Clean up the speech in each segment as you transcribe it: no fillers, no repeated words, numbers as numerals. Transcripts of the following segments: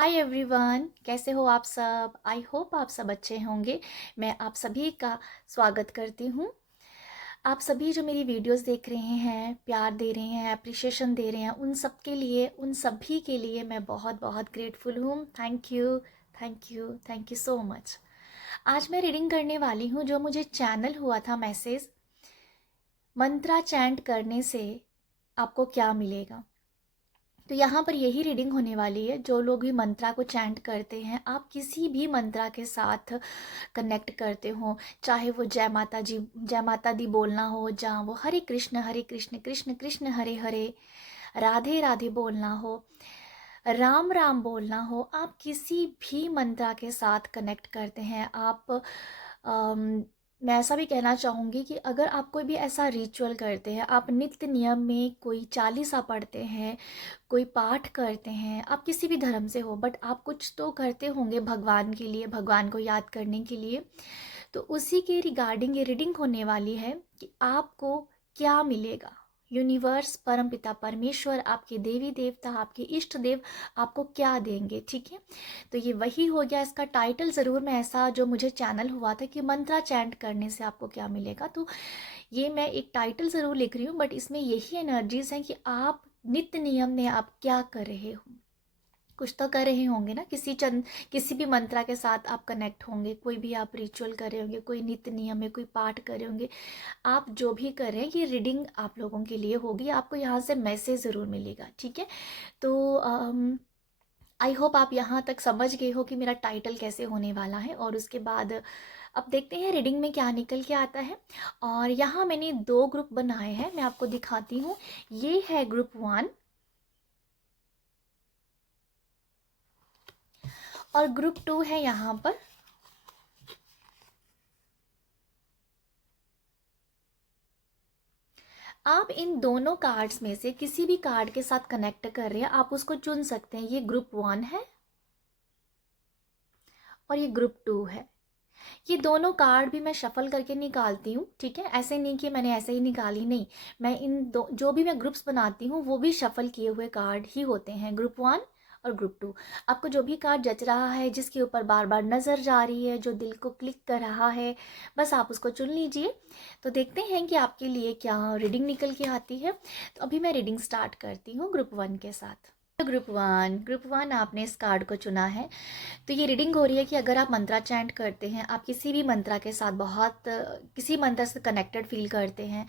Hi everyone, कैसे हो आप सब। आई होप आप सब अच्छे होंगे। मैं आप सभी का स्वागत करती हूँ। आप सभी जो मेरी वीडियोस देख रहे हैं, प्यार दे रहे हैं, अप्रिशिएशन दे रहे हैं, उन सब के लिए, उन सभी के लिए मैं बहुत बहुत ग्रेटफुल हूँ। Thank you, thank you, thank you so much. आज मैं रीडिंग करने वाली हूँ जो मुझे चैनल हुआ था मैसेज, मंत्रा चैंट करने से आपको क्या मिलेगा। तो यहाँ पर यही रीडिंग होने वाली है। जो लोग भी मंत्रा को चैंट करते हैं, आप किसी भी मंत्रा के साथ कनेक्ट करते हो, चाहे वो जय माता जी, जय माता दी बोलना हो, जहाँ वो हरे कृष्ण कृष्ण कृष्ण हरे हरे, राधे राधे बोलना हो, राम राम बोलना हो, आप किसी भी मंत्रा के साथ कनेक्ट करते हैं। आप मैं ऐसा भी कहना चाहूँगी कि अगर आप कोई भी ऐसा रिचुअल करते हैं, आप नित्य नियम में कोई चालीसा पढ़ते हैं, कोई पाठ करते हैं, आप किसी भी धर्म से हो, बट आप कुछ तो करते होंगे भगवान के लिए, भगवान को याद करने के लिए। तो उसी के रिगार्डिंग ये रीडिंग होने वाली है कि आपको क्या मिलेगा। यूनिवर्स, परमपिता परमेश्वर, आपके देवी देवता, आपके इष्ट देव आपको क्या देंगे। ठीक है, तो ये वही हो गया। इसका टाइटल ज़रूर मैं ऐसा जो मुझे चैनल हुआ था कि मंत्रा चैंट करने से आपको क्या मिलेगा, तो ये मैं एक टाइटल ज़रूर लिख रही हूँ, बट इसमें यही एनर्जीज़ हैं कि आप नित्य नियम में आप क्या कर रहे हो। कुछ तो कर रहे होंगे ना, किसी भी मंत्रा के साथ आप कनेक्ट होंगे, कोई भी आप रिचुअल कर रहे होंगे, कोई नित्य नियम में कोई पाठ कर रहे होंगे। आप जो भी कर रहे हैं, ये रीडिंग आप लोगों के लिए होगी। आपको यहाँ से मैसेज ज़रूर मिलेगा। ठीक है, तो आई होप आप यहाँ तक समझ गए हो कि मेरा टाइटल कैसे होने वाला है। और उसके बाद अब देखते हैं रीडिंग में क्या निकल के आता है। और यहाँ मैंने 2 ग्रुप बनाए हैं, मैं आपको दिखाती हूँ। ये है ग्रुप 1 और ग्रुप 2 है यहाँ पर। आप इन दोनों कार्ड्स में से किसी भी कार्ड के साथ कनेक्ट कर रहे हैं, आप उसको चुन सकते हैं। ये ग्रुप 1 है और ये ग्रुप 2 है। ये दोनों कार्ड भी मैं शफल करके निकालती हूँ। ठीक है, ऐसे नहीं कि मैंने ऐसे ही निकाली, नहीं। मैं इन दो, जो भी मैं ग्रुप्स बनाती हूँ, वो भी शफल किए हुए कार्ड ही होते हैं, ग्रुप 1 और ग्रुप 2। आपको जो भी कार्ड जच रहा है, जिसके ऊपर बार बार नज़र जा रही है, जो दिल को क्लिक कर रहा है, बस आप उसको चुन लीजिए। तो देखते हैं कि आपके लिए क्या रीडिंग निकल के आती है। तो अभी मैं रीडिंग स्टार्ट करती हूँ ग्रुप 1 के साथ। ग्रुप 1 आपने इस कार्ड को चुना है। तो ये रीडिंग हो रही है कि अगर आप मंत्रा चैंट करते हैं, आप किसी भी मंत्रा के साथ बहुत किसी मंत्र से कनेक्टेड फील करते हैं,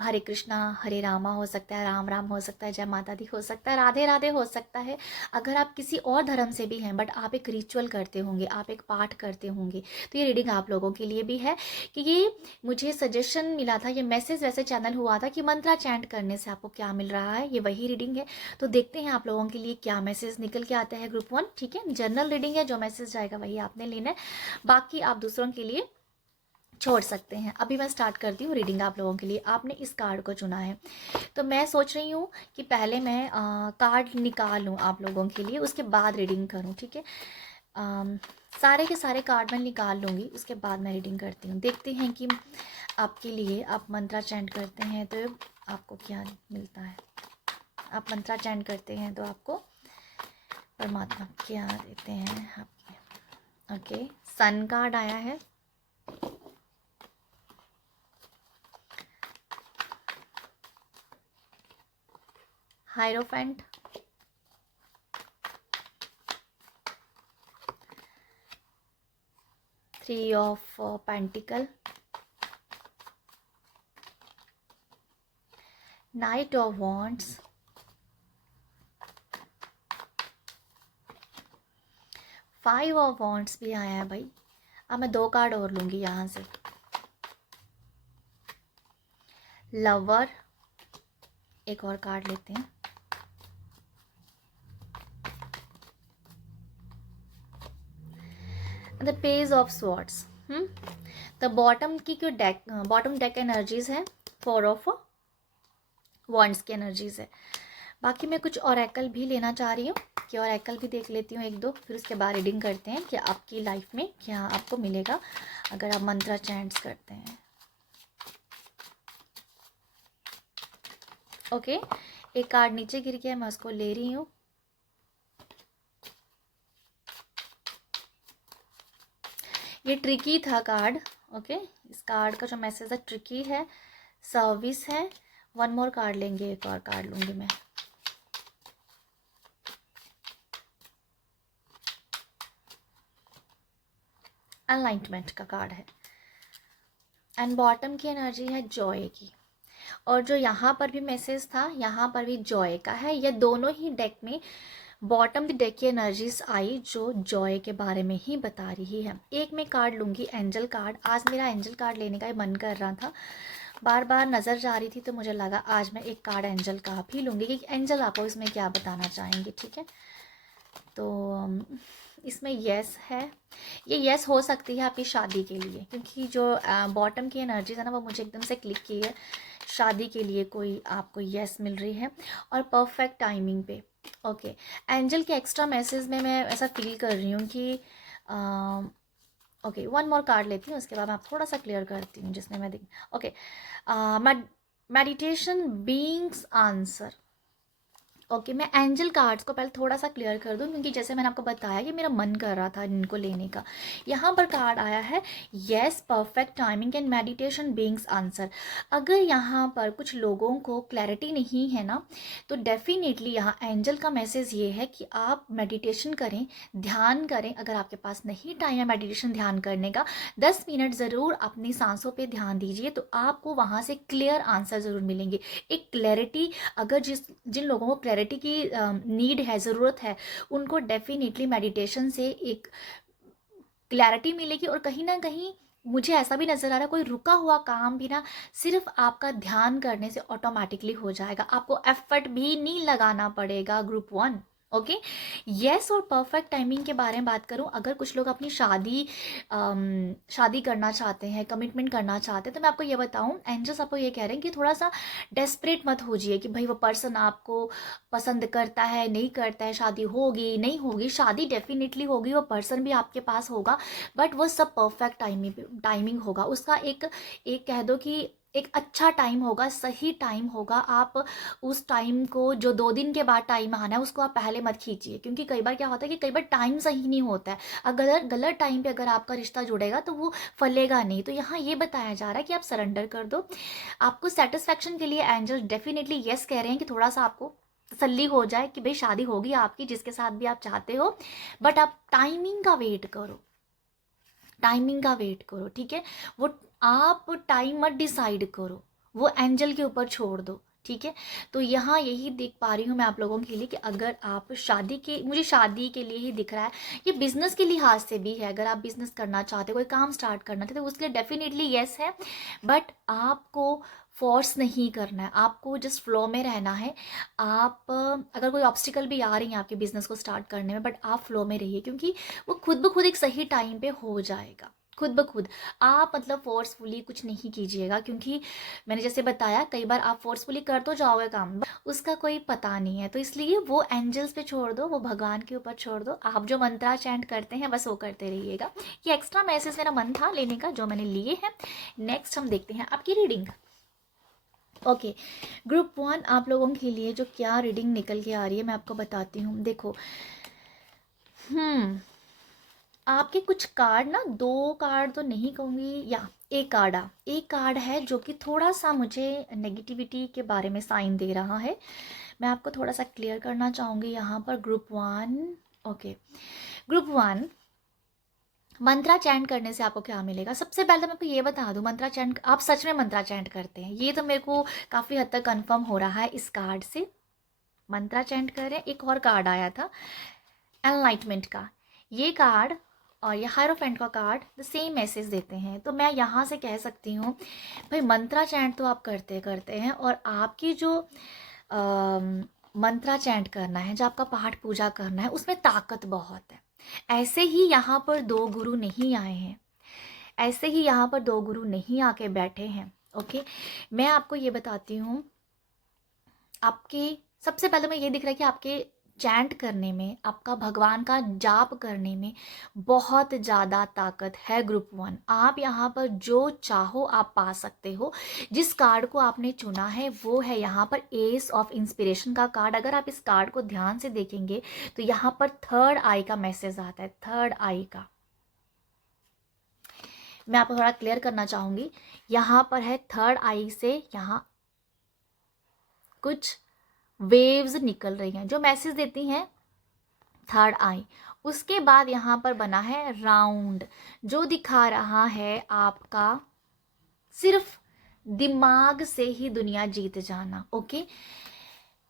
हरे कृष्णा हरे रामा हो सकता है, राम राम हो सकता है, जय माता दी हो सकता है, राधे राधे हो सकता है। अगर आप किसी और धर्म से भी हैं, बट आप एक रिचुअल करते होंगे, आप एक पाठ करते होंगे, तो ये रीडिंग आप लोगों के लिए भी है। कि ये मुझे सजेशन मिला था, ये मैसेज वैसे चैनल हुआ था कि मंत्रा चैंट करने से आपको क्या मिल रहा है, ये वही रीडिंग है। तो देखते हैं आप लोगों के लिए क्या मैसेज निकल के आता है ग्रुप 1। ठीक है, जनरल रीडिंग है, जो मैसेज जाएगा वही आपने लेना है, बाकी आप दूसरों के लिए छोड़ सकते हैं। अभी मैं स्टार्ट करती हूँ रीडिंग आप लोगों के लिए। आपने इस कार्ड को चुना है, तो मैं सोच रही हूँ कि पहले मैं कार्ड निकालूँ आप लोगों के लिए, उसके बाद रीडिंग करूँ। ठीक है, सारे के सारे कार्ड मैं निकाल लूँगी, उसके बाद मैं रीडिंग करती हूँ। देखते हैं कि आपके लिए, आप मंत्रा चैंट करते हैं तो आपको क्या मिलता है। आप मंत्रा चैंट करते हैं तो आपको परमात्मा क्या देते हैं आपके। ओके, सन कार्ड आया है, hierophant, three of pentacle, night of wands, 5 of wands भी आया है भाई। अब मैं 2 कार्ड और लूँगी यहाँ से। लवर, एक और कार्ड लेते हैं। The page of swords. The bottom की जो डेक, बॉटम डेक एनर्जीज है, 4 ऑफ वॉन्ड्स की एनर्जीज है। बाकी मैं कुछ ऑरेकल भी लेना चाह रही हूँ कि ऑरेकल भी देख लेती हूँ 1-2, फिर उसके बाद रीडिंग करते हैं कि आपकी लाइफ में क्या आपको मिलेगा अगर आप मंत्रा चैंट्स करते हैं। ओके, एक कार्ड नीचे गिर गया, मैं उसको ले रही हूँ। ये ट्रिकी था कार्ड। ओके, इस कार्ड का जो मैसेज है ट्रिकी है, सर्विस है। वन मोर कार्ड लेंगे, एक और कार्ड लूँगी मैं। एनलाइटमेंट का कार्ड है एंड बॉटम की एनर्जी है जॉय की। और जो यहाँ पर भी मैसेज था, यहाँ पर भी जॉय का है। ये दोनों ही डेक में बॉटम द डेक की एनर्जीज आई जो जॉय के बारे में ही बता रही है। एक मैं कार्ड लूँगी एंजल कार्ड। आज मेरा एंजल कार्ड लेने का ही मन कर रहा था, बार बार नज़र जा रही थी, तो मुझे लगा आज मैं एक कार्ड एंजल का भी लूँगी कि एंजल आपको इसमें क्या बताना चाहेंगे। ठीक है, तो इसमें यस है। ये यस हो सकती है आपकी शादी के लिए, क्योंकि जो बॉटम की एनर्जीज है ना, वो मुझे एकदम से क्लिक की है। शादी के लिए कोई आपको यस मिल रही है और परफेक्ट टाइमिंग पे। ओके, एंजल के एक्स्ट्रा मैसेज में मैं ऐसा फील कर रही हूँ कि ओके, वन मोर कार्ड लेती हूँ, उसके बाद मैं थोड़ा सा क्लियर करती हूँ जिसमें मैं देख। Okay, meditation beings answer. Okay, मैं एंजल कार्ड्स को पहले थोड़ा सा क्लियर कर दूं, क्योंकि जैसे मैंने आपको बताया कि मेरा मन कर रहा था इनको लेने का। यहाँ पर कार्ड आया है yes, perfect timing and meditation beings answer. अगर यहाँ पर कुछ लोगों को क्लैरिटी नहीं है ना, तो डेफिनेटली यहाँ एंजल का मैसेज ये है कि आप मेडिटेशन करें, ध्यान करें। अगर आपके पास नहीं टाइम है मेडिटेशन ध्यान करने का, 10 मिनट ज़रूर अपनी सांसों पर ध्यान दीजिए, तो आपको वहाँ से क्लियर आंसर ज़रूर मिलेंगे। एक क्लैरिटी, अगर जिन लोगों को क्लैरिटी की नीड है, ज़रूरत है, उनको डेफिनेटली मेडिटेशन से एक क्लैरिटी मिलेगी। और कहीं ना कहीं मुझे ऐसा भी नज़र आ रहा है, कोई रुका हुआ काम भी ना सिर्फ आपका ध्यान करने से ऑटोमेटिकली हो जाएगा, आपको एफर्ट भी नहीं लगाना पड़ेगा। ग्रुप 1। ओके, यस और परफेक्ट टाइमिंग के बारे में बात करूं, अगर कुछ लोग अपनी शादी करना चाहते हैं, कमिटमेंट करना चाहते हैं, तो मैं आपको ये बताऊं, एंजल्स आपको ये कह रहे हैं कि थोड़ा सा डेस्परेट मत होजिए कि भाई वो पर्सन आपको पसंद करता है नहीं करता है, शादी होगी नहीं होगी। शादी डेफिनेटली होगी, वो पर्सन भी आपके पास होगा, बट वो सब परफेक्ट टाइमिंग होगा उसका। एक कह दो कि एक अच्छा टाइम होगा, सही टाइम होगा। आप उस टाइम को, जो 2 दिन के बाद टाइम आना है, उसको आप पहले मत खींचिए, क्योंकि कई बार क्या होता है कि कई बार टाइम सही नहीं होता है। अगर गलत टाइम पे अगर आपका रिश्ता जुड़ेगा तो वो फलेगा नहीं। तो यहाँ ये बताया जा रहा है कि आप सरेंडर कर दो। आपको सेटिस्फैक्शन के लिए एंजल डेफिनेटली यस कह रहे हैं कि थोड़ा सा आपको तसल्ली हो जाए कि भाई शादी होगी आपकी जिसके साथ भी आप चाहते हो, बट आप टाइमिंग का वेट करो, टाइमिंग का वेट करो। ठीक है, वो आप टाइम मत डिसाइड करो, वो एंजल के ऊपर छोड़ दो। ठीक है, तो यहाँ यही देख पा रही हूँ मैं आप लोगों के लिए कि अगर आप मुझे शादी के लिए ही दिख रहा है, ये बिजनेस के लिहाज से भी है। अगर आप बिजनेस करना चाहते हो, कोई काम स्टार्ट करना चाहते हो, तो उसके लिए डेफिनेटली येस है, बट आपको फोर्स नहीं करना है, आपको जस्ट फ्लो में रहना है। आप अगर कोई ऑब्स्टिकल भी आ रही है आपके बिजनेस को स्टार्ट करने में, बट आप फ्लो में रहिए, क्योंकि वो खुद ब खुद एक सही टाइम पे हो जाएगा, खुद ब खुद। आप मतलब फोर्सफुली कुछ नहीं कीजिएगा, क्योंकि मैंने जैसे बताया कई बार आप फोर्सफुली कर तो जाओगे काम, उसका कोई पता नहीं है। तो इसलिए वो एंजल्स पे छोड़ दो, वो भगवान के ऊपर छोड़ दो। आप जो मंत्रा चैंट करते हैं बस वो करते रहिएगा। ये एक्स्ट्रा मैसेज मेरा मन था लेने का, जो मैंने लिए हैं। नेक्स्ट हम देखते हैं आपकी रीडिंग। ओके, ग्रुप 1 आप लोगों के लिए जो क्या रीडिंग निकल के आ रही है मैं आपको बताती हूँ। देखो, आपके कुछ कार्ड ना, 2 कार्ड तो नहीं कहूँगी, या एक कार्ड है जो कि थोड़ा सा मुझे नेगेटिविटी के बारे में साइन दे रहा है। मैं आपको थोड़ा सा क्लियर करना चाहूँगी यहाँ पर। ग्रुप 1। ओके, ग्रुप 1 मंत्रा चैंट करने से आपको क्या मिलेगा। सबसे पहले मैं आपको ये बता दूं, मंत्रा चैंट आप सच में मंत्रा चैंट करते हैं, ये तो मेरे को काफ़ी हद तक कंफर्म हो रहा है इस कार्ड से। मंत्रा चैंट कर रहे हैं। एक और कार्ड आया था एनलाइटमेंट का, ये कार्ड और ये हायरोफेंट का कार्ड द सेम मैसेज देते हैं। तो मैं यहाँ से कह सकती हूँ भाई मंत्रा चैंट तो आप करते हैं, और आपकी जो मंत्रा चैंट करना है, जो आपका पाठ पूजा करना है, उसमें ताकत बहुत है। ऐसे ही यहाँ पर 2 गुरु नहीं आए हैं, ऐसे ही यहाँ पर 2 गुरु नहीं आके बैठे हैं। ओके, मैं आपको ये बताती हूँ, आपके सबसे पहले मैं ये दिख रहा है कि आपके चैंट करने में, आपका भगवान का जाप करने में बहुत ज़्यादा ताकत है। ग्रुप 1 आप यहाँ पर जो चाहो आप पा सकते हो। जिस कार्ड को आपने चुना है वो है यहाँ पर एस ऑफ इंस्पिरेशन का कार्ड। अगर आप इस कार्ड को ध्यान से देखेंगे तो यहाँ पर थर्ड आई का मैसेज आता है, थर्ड आई का। मैं आपको थोड़ा क्लियर करना चाहूँगी। यहाँ पर है थर्ड आई से यहाँ कुछ वेव्स निकल रही हैं जो मैसेज देती हैं थर्ड आई। उसके बाद यहाँ पर बना है राउंड, जो दिखा रहा है आपका सिर्फ दिमाग से ही दुनिया जीत जाना। ओके,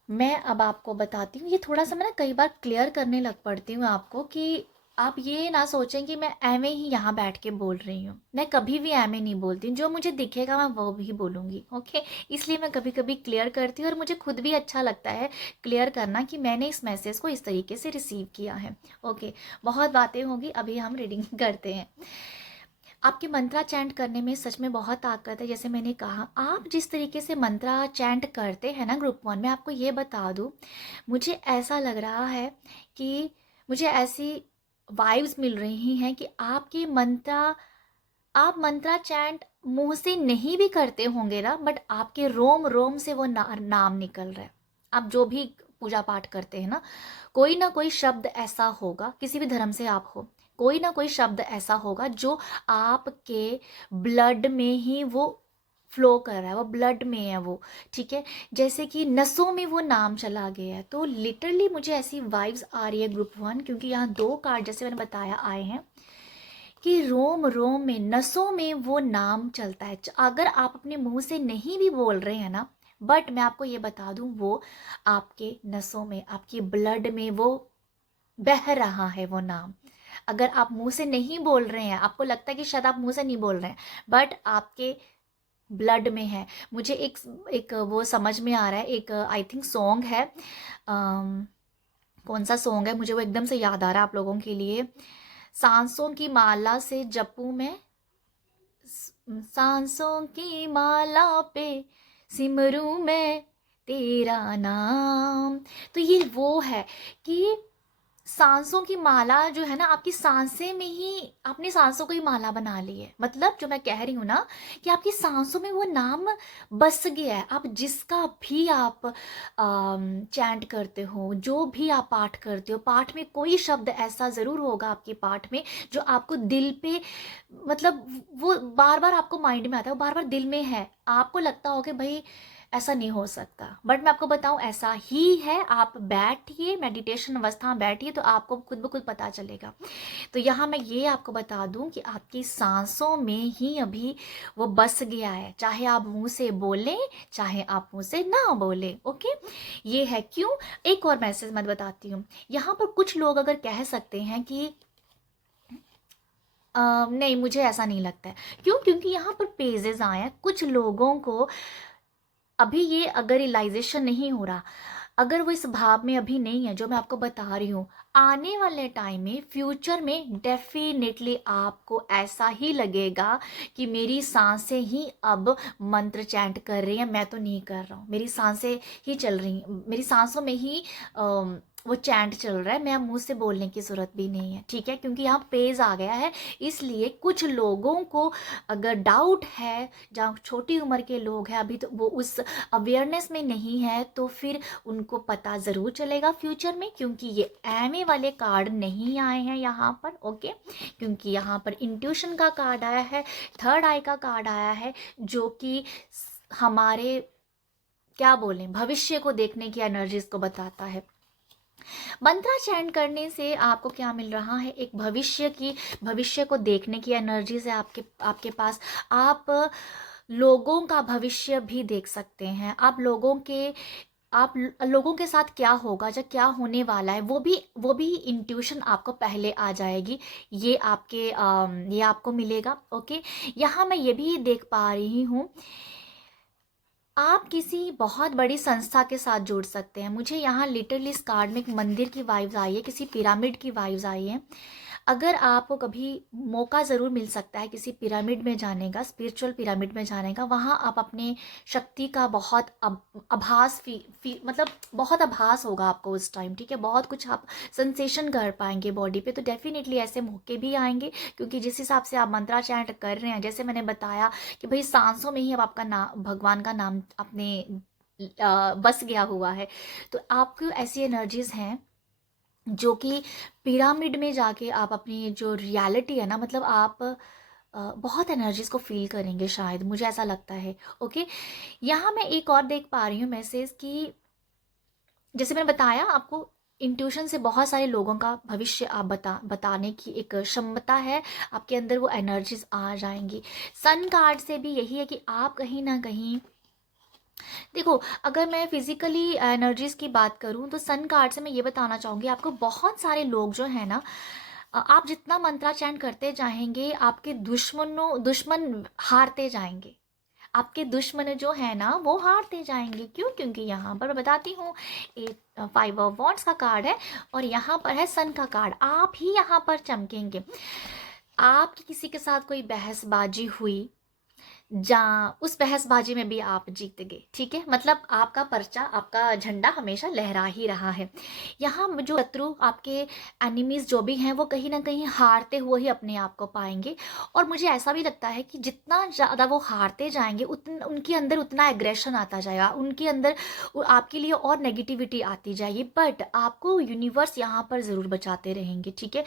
मैं अब आपको बताती हूँ, ये थोड़ा सा मैं ना कई बार क्लियर करने लग पड़ती हूँ आपको, कि आप ये ना सोचें कि मैं एम ही यहाँ बैठ के बोल रही हूँ। मैं कभी भी एम नहीं बोलती, जो मुझे दिखेगा मैं वो भी बोलूँगी। ओके, इसलिए मैं कभी कभी क्लियर करती हूँ और मुझे खुद भी अच्छा लगता है क्लियर करना कि मैंने इस मैसेज को इस तरीके से रिसीव किया है। ओके, बहुत बातें होगी, अभी हम रीडिंग करते हैं। आपके मंत्रा चैंट करने में सच में बहुत ताकत है। जैसे मैंने कहा, आप जिस तरीके से मंत्रा चैंट करते हैं ना ग्रुप वन में, आपको ये बता दूं, मुझे ऐसा लग रहा है कि मुझे ऐसी वाइब्स मिल रही हैं कि आप मंत्रा चैंट मुंह से नहीं भी करते होंगे ना, बट आपके रोम रोम से वो नाम निकल रहा है। आप जो भी पूजा पाठ करते हैं ना कोई शब्द ऐसा होगा, किसी भी धर्म से आप हो, कोई ना कोई शब्द ऐसा होगा जो आपके ब्लड में ही वो फ्लो कर रहा है, वो ब्लड में है वो, ठीक है। जैसे कि नसों में वो नाम चला गया है। तो लिटरली मुझे ऐसी वाइब्स आ रही है ग्रुप वन, क्योंकि यहाँ 2 कार्ड जैसे मैंने बताया आए हैं कि रोम रोम में, नसों में वो नाम चलता है। अगर आप अपने मुंह से नहीं भी बोल रहे हैं ना, बट मैं आपको ये बता दूं, वो आपके नसों में, आपके ब्लड में वो बह रहा है वो नाम। अगर आप मुंह से नहीं बोल रहे हैं, आपको लगता है कि शायद आप मुंह से नहीं बोल रहे हैं, बट आपके ब्लड में है। मुझे एक एक वो समझ में आ रहा है, एक आई थिंक सॉन्ग है, कौन सा सॉन्ग है मुझे वो एकदम से याद आ रहा है आप लोगों के लिए। सांसों की माला से जपूं मैं, सांसों की माला पे सिमरूं मैं तेरा नाम। तो ये वो है कि सांसों की माला जो है ना, आपकी सांसें में ही, आपने सांसों को ही माला बना ली है। मतलब जो मैं कह रही हूँ ना, कि आपकी सांसों में वो नाम बस गया है। आप जिसका भी आप चैंट करते हो, जो भी आप पाठ करते हो, पाठ में कोई शब्द ऐसा ज़रूर होगा आपके पाठ में जो आपको दिल पे, मतलब वो बार बार आपको माइंड में आता है, वो बार बार दिल में है। आपको लगता हो कि भाई ऐसा नहीं हो सकता, बट मैं आपको बताऊं ऐसा ही है। आप बैठिए, मेडिटेशन अवस्था में बैठिए, तो आपको खुद ब खुद पता चलेगा। तो यहाँ मैं ये आपको बता दूं कि आपकी सांसों में ही अभी वो बस गया है, चाहे आप मुंह से बोलें, चाहे आप मुंह से ना बोलें। ओके, ये है क्यों। एक और मैसेज मैं बताती हूँ। यहाँ पर कुछ लोग अगर कह सकते हैं कि नहीं, मुझे ऐसा नहीं लगता है। क्यों? क्योंकि यहाँ पर पेजेस आए हैं, कुछ लोगों को अभी ये अगर रियलाइजेशन नहीं हो रहा, अगर वो इस भाव में अभी नहीं है जो मैं आपको बता रही हूँ, आने वाले टाइम में, फ्यूचर में डेफिनेटली आपको ऐसा ही लगेगा कि मेरी सांसें ही अब मंत्र चैंट कर रही हैं, मैं तो नहीं कर रहा हूँ, मेरी सांसें ही चल रही हैं, मेरी सांसों में ही वो चैंट चल रहा है, मैं मुंह से बोलने की ज़रूरत भी नहीं है, ठीक है। क्योंकि यहाँ पेज आ गया है। इसलिए कुछ लोगों को अगर डाउट है, जहाँ छोटी उम्र के लोग हैं, अभी तो वो उस अवेयरनेस में नहीं है, तो फिर उनको पता ज़रूर चलेगा फ्यूचर में, क्योंकि ये एमए वाले कार्ड नहीं आए हैं यहाँ पर। ओके, क्योंकि यहाँ पर इंट्यूशन का कार्ड आया है, थर्ड आई का कार्ड आया है, जो कि हमारे क्या बोलें, भविष्य को देखने की एनर्जीज को बताता है। मंत्रा चैंट करने से आपको क्या मिल रहा है, एक भविष्य को देखने की एनर्जीज है आपके पास। आप लोगों का भविष्य भी देख सकते हैं। आप लोगों के साथ क्या होगा, जब क्या होने वाला है, वो भी इंट्यूशन आपको पहले आ जाएगी। ये आपको मिलेगा। ओके, यहाँ मैं ये भी देख पा रही हूँ, आप किसी बहुत बड़ी संस्था के साथ जुड़ सकते हैं। मुझे यहाँ लिटरली इस कार्ड में एक मंदिर की वाइब्स आई है, किसी पिरामिड की वाइब्स आई है। अगर आपको कभी मौका ज़रूर मिल सकता है किसी पिरामिड में जाने का, स्पिरिचुअल पिरामिड में जाने का, वहाँ आप अपने शक्ति का बहुत आभास मतलब बहुत आभास होगा आपको उस टाइम, ठीक है। बहुत कुछ आप सेंसेशन कर पाएंगे बॉडी पे। तो डेफिनेटली ऐसे मौके भी आएंगे, क्योंकि जिस हिसाब से आप मंत्रा चैंट कर रहे हैं, जैसे मैंने बताया कि भाई सांसों में ही अब आपका नाम, भगवान का नाम अपने बस गया हुआ है। तो आपको ऐसी एनर्जीज हैं जो कि पिरामिड में जाके आप अपनी जो रियलिटी है ना, मतलब आप बहुत एनर्जीज को फील करेंगे शायद, मुझे ऐसा लगता है। ओके, यहाँ मैं एक और देख पा रही हूँ मैसेज कि जैसे मैंने बताया आपको, इंट्यूशन से बहुत सारे लोगों का भविष्य आप बताने की एक क्षमता है, आपके अंदर वो एनर्जीज आ जाएंगी। सन कार्ड से भी यही है कि आप कहीं ना कहीं देखो, अगर मैं फिजिकली एनर्जीज की बात करूं तो सन कार्ड से मैं ये बताना चाहूँगी आपको, बहुत सारे लोग जो है ना, आप जितना मंत्रा चैंट करते जाएंगे आपके दुश्मन हारते जाएंगे। आपके दुश्मन जो है ना वो हारते जाएंगे। क्यों? क्योंकि यहाँ पर मैं बताती हूँ, एक 5 ऑफ वॉन्ड्स का कार्ड है और यहाँ पर है सन का कार्ड। आप ही यहाँ पर चमकेंगे। आपकी किसी के साथ कोई बहसबाजी हुई, जहाँ उस बहसबाजी में भी आप जीत गए, ठीक है, मतलब आपका पर्चा, आपका झंडा हमेशा लहरा ही रहा है। यहाँ जो शत्रु, आपके एनिमीज जो भी हैं, वो कहीं ना कहीं हारते हुए ही अपने आप को पाएंगे। और मुझे ऐसा भी लगता है कि जितना ज़्यादा वो हारते जाएंगे उनके अंदर उतना एग्रेशन आता जाएगा, उनके अंदर आपके लिए और नेगेटिविटी आती जाएगी। बट आपको यूनिवर्स यहाँ पर ज़रूर बचाते रहेंगे, ठीक है।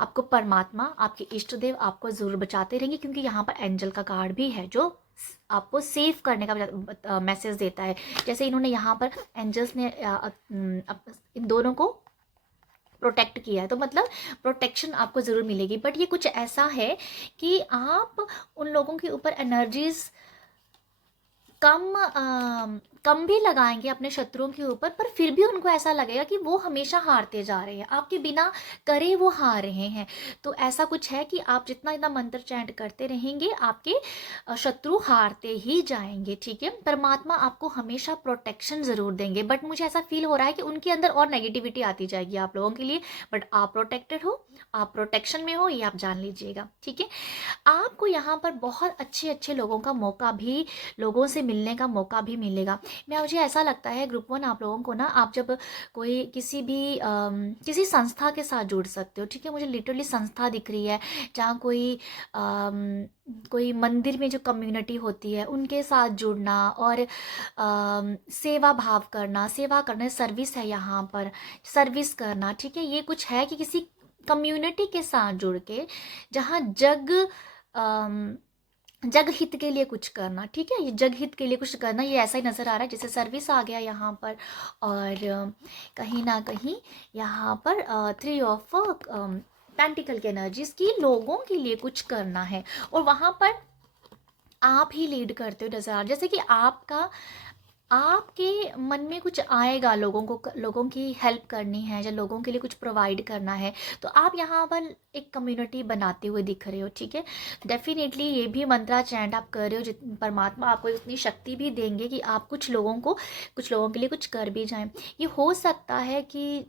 आपको परमात्मा, आपके इष्ट देव आपको ज़रूर बचाते रहेंगे, क्योंकि यहाँ पर एंजल का कार्ड भी है जो आपको सेव करने का मैसेज देता है। जैसे इन्होंने यहाँ पर एंजल्स ने इन दोनों को प्रोटेक्ट किया है, तो मतलब प्रोटेक्शन आपको ज़रूर मिलेगी। बट ये कुछ ऐसा है कि आप उन लोगों के ऊपर एनर्जीज कम भी लगाएंगे अपने शत्रुओं के ऊपर, पर फिर भी उनको ऐसा लगेगा कि वो हमेशा हारते जा रहे हैं, आपके बिना करे वो हार रहे हैं। तो ऐसा कुछ है कि आप जितना जितना मंत्र चैंट करते रहेंगे आपके शत्रु हारते ही जाएंगे, ठीक है। परमात्मा आपको हमेशा प्रोटेक्शन ज़रूर देंगे, बट मुझे ऐसा फील हो रहा है कि उनके अंदर और नेगेटिविटी आती जाएगी आप लोगों के लिए। बट आप प्रोटेक्टेड हो, आप प्रोटेक्शन में हो, ये आप जान लीजिएगा, ठीक है। आपको यहाँ पर बहुत अच्छे अच्छे लोगों का मौका भी, लोगों से मिलने का मौका भी मिलेगा। मुझे ऐसा लगता है ग्रुप 1 आप लोगों को ना, आप जब कोई किसी भी किसी संस्था के साथ जुड़ सकते हो, ठीक है। मुझे लिटरली संस्था दिख रही है जहाँ कोई मंदिर में जो कम्युनिटी होती है उनके साथ जुड़ना और सेवा भाव करना, सेवा करना, सर्विस है यहाँ पर, सर्विस करना, ठीक है। ये कुछ है कि किसी कम्युनिटी के साथ जुड़ के जहाँ जग हित के लिए कुछ करना, ठीक है। ये जग हित के लिए कुछ करना, ये ऐसा ही नज़र आ रहा है जैसे सर्विस आ गया यहाँ पर। और कहीं ना कहीं यहाँ पर 3 ऑफ पेंटिकल की एनर्जीज की लोगों के लिए कुछ करना है, और वहाँ पर आप ही लीड करते हो नज़र आ, जैसे कि आपके मन में कुछ आएगा, लोगों की हेल्प करनी है या लोगों के लिए कुछ प्रोवाइड करना है, तो आप यहाँ पर एक कम्युनिटी बनाते हुए दिख रहे हो, ठीक है। डेफिनेटली ये भी मंत्रा चैंट आप कर रहे हो, जित परमात्मा आपको इतनी शक्ति भी देंगे कि आप कुछ लोगों के लिए कुछ कर भी जाएं। ये हो सकता है कि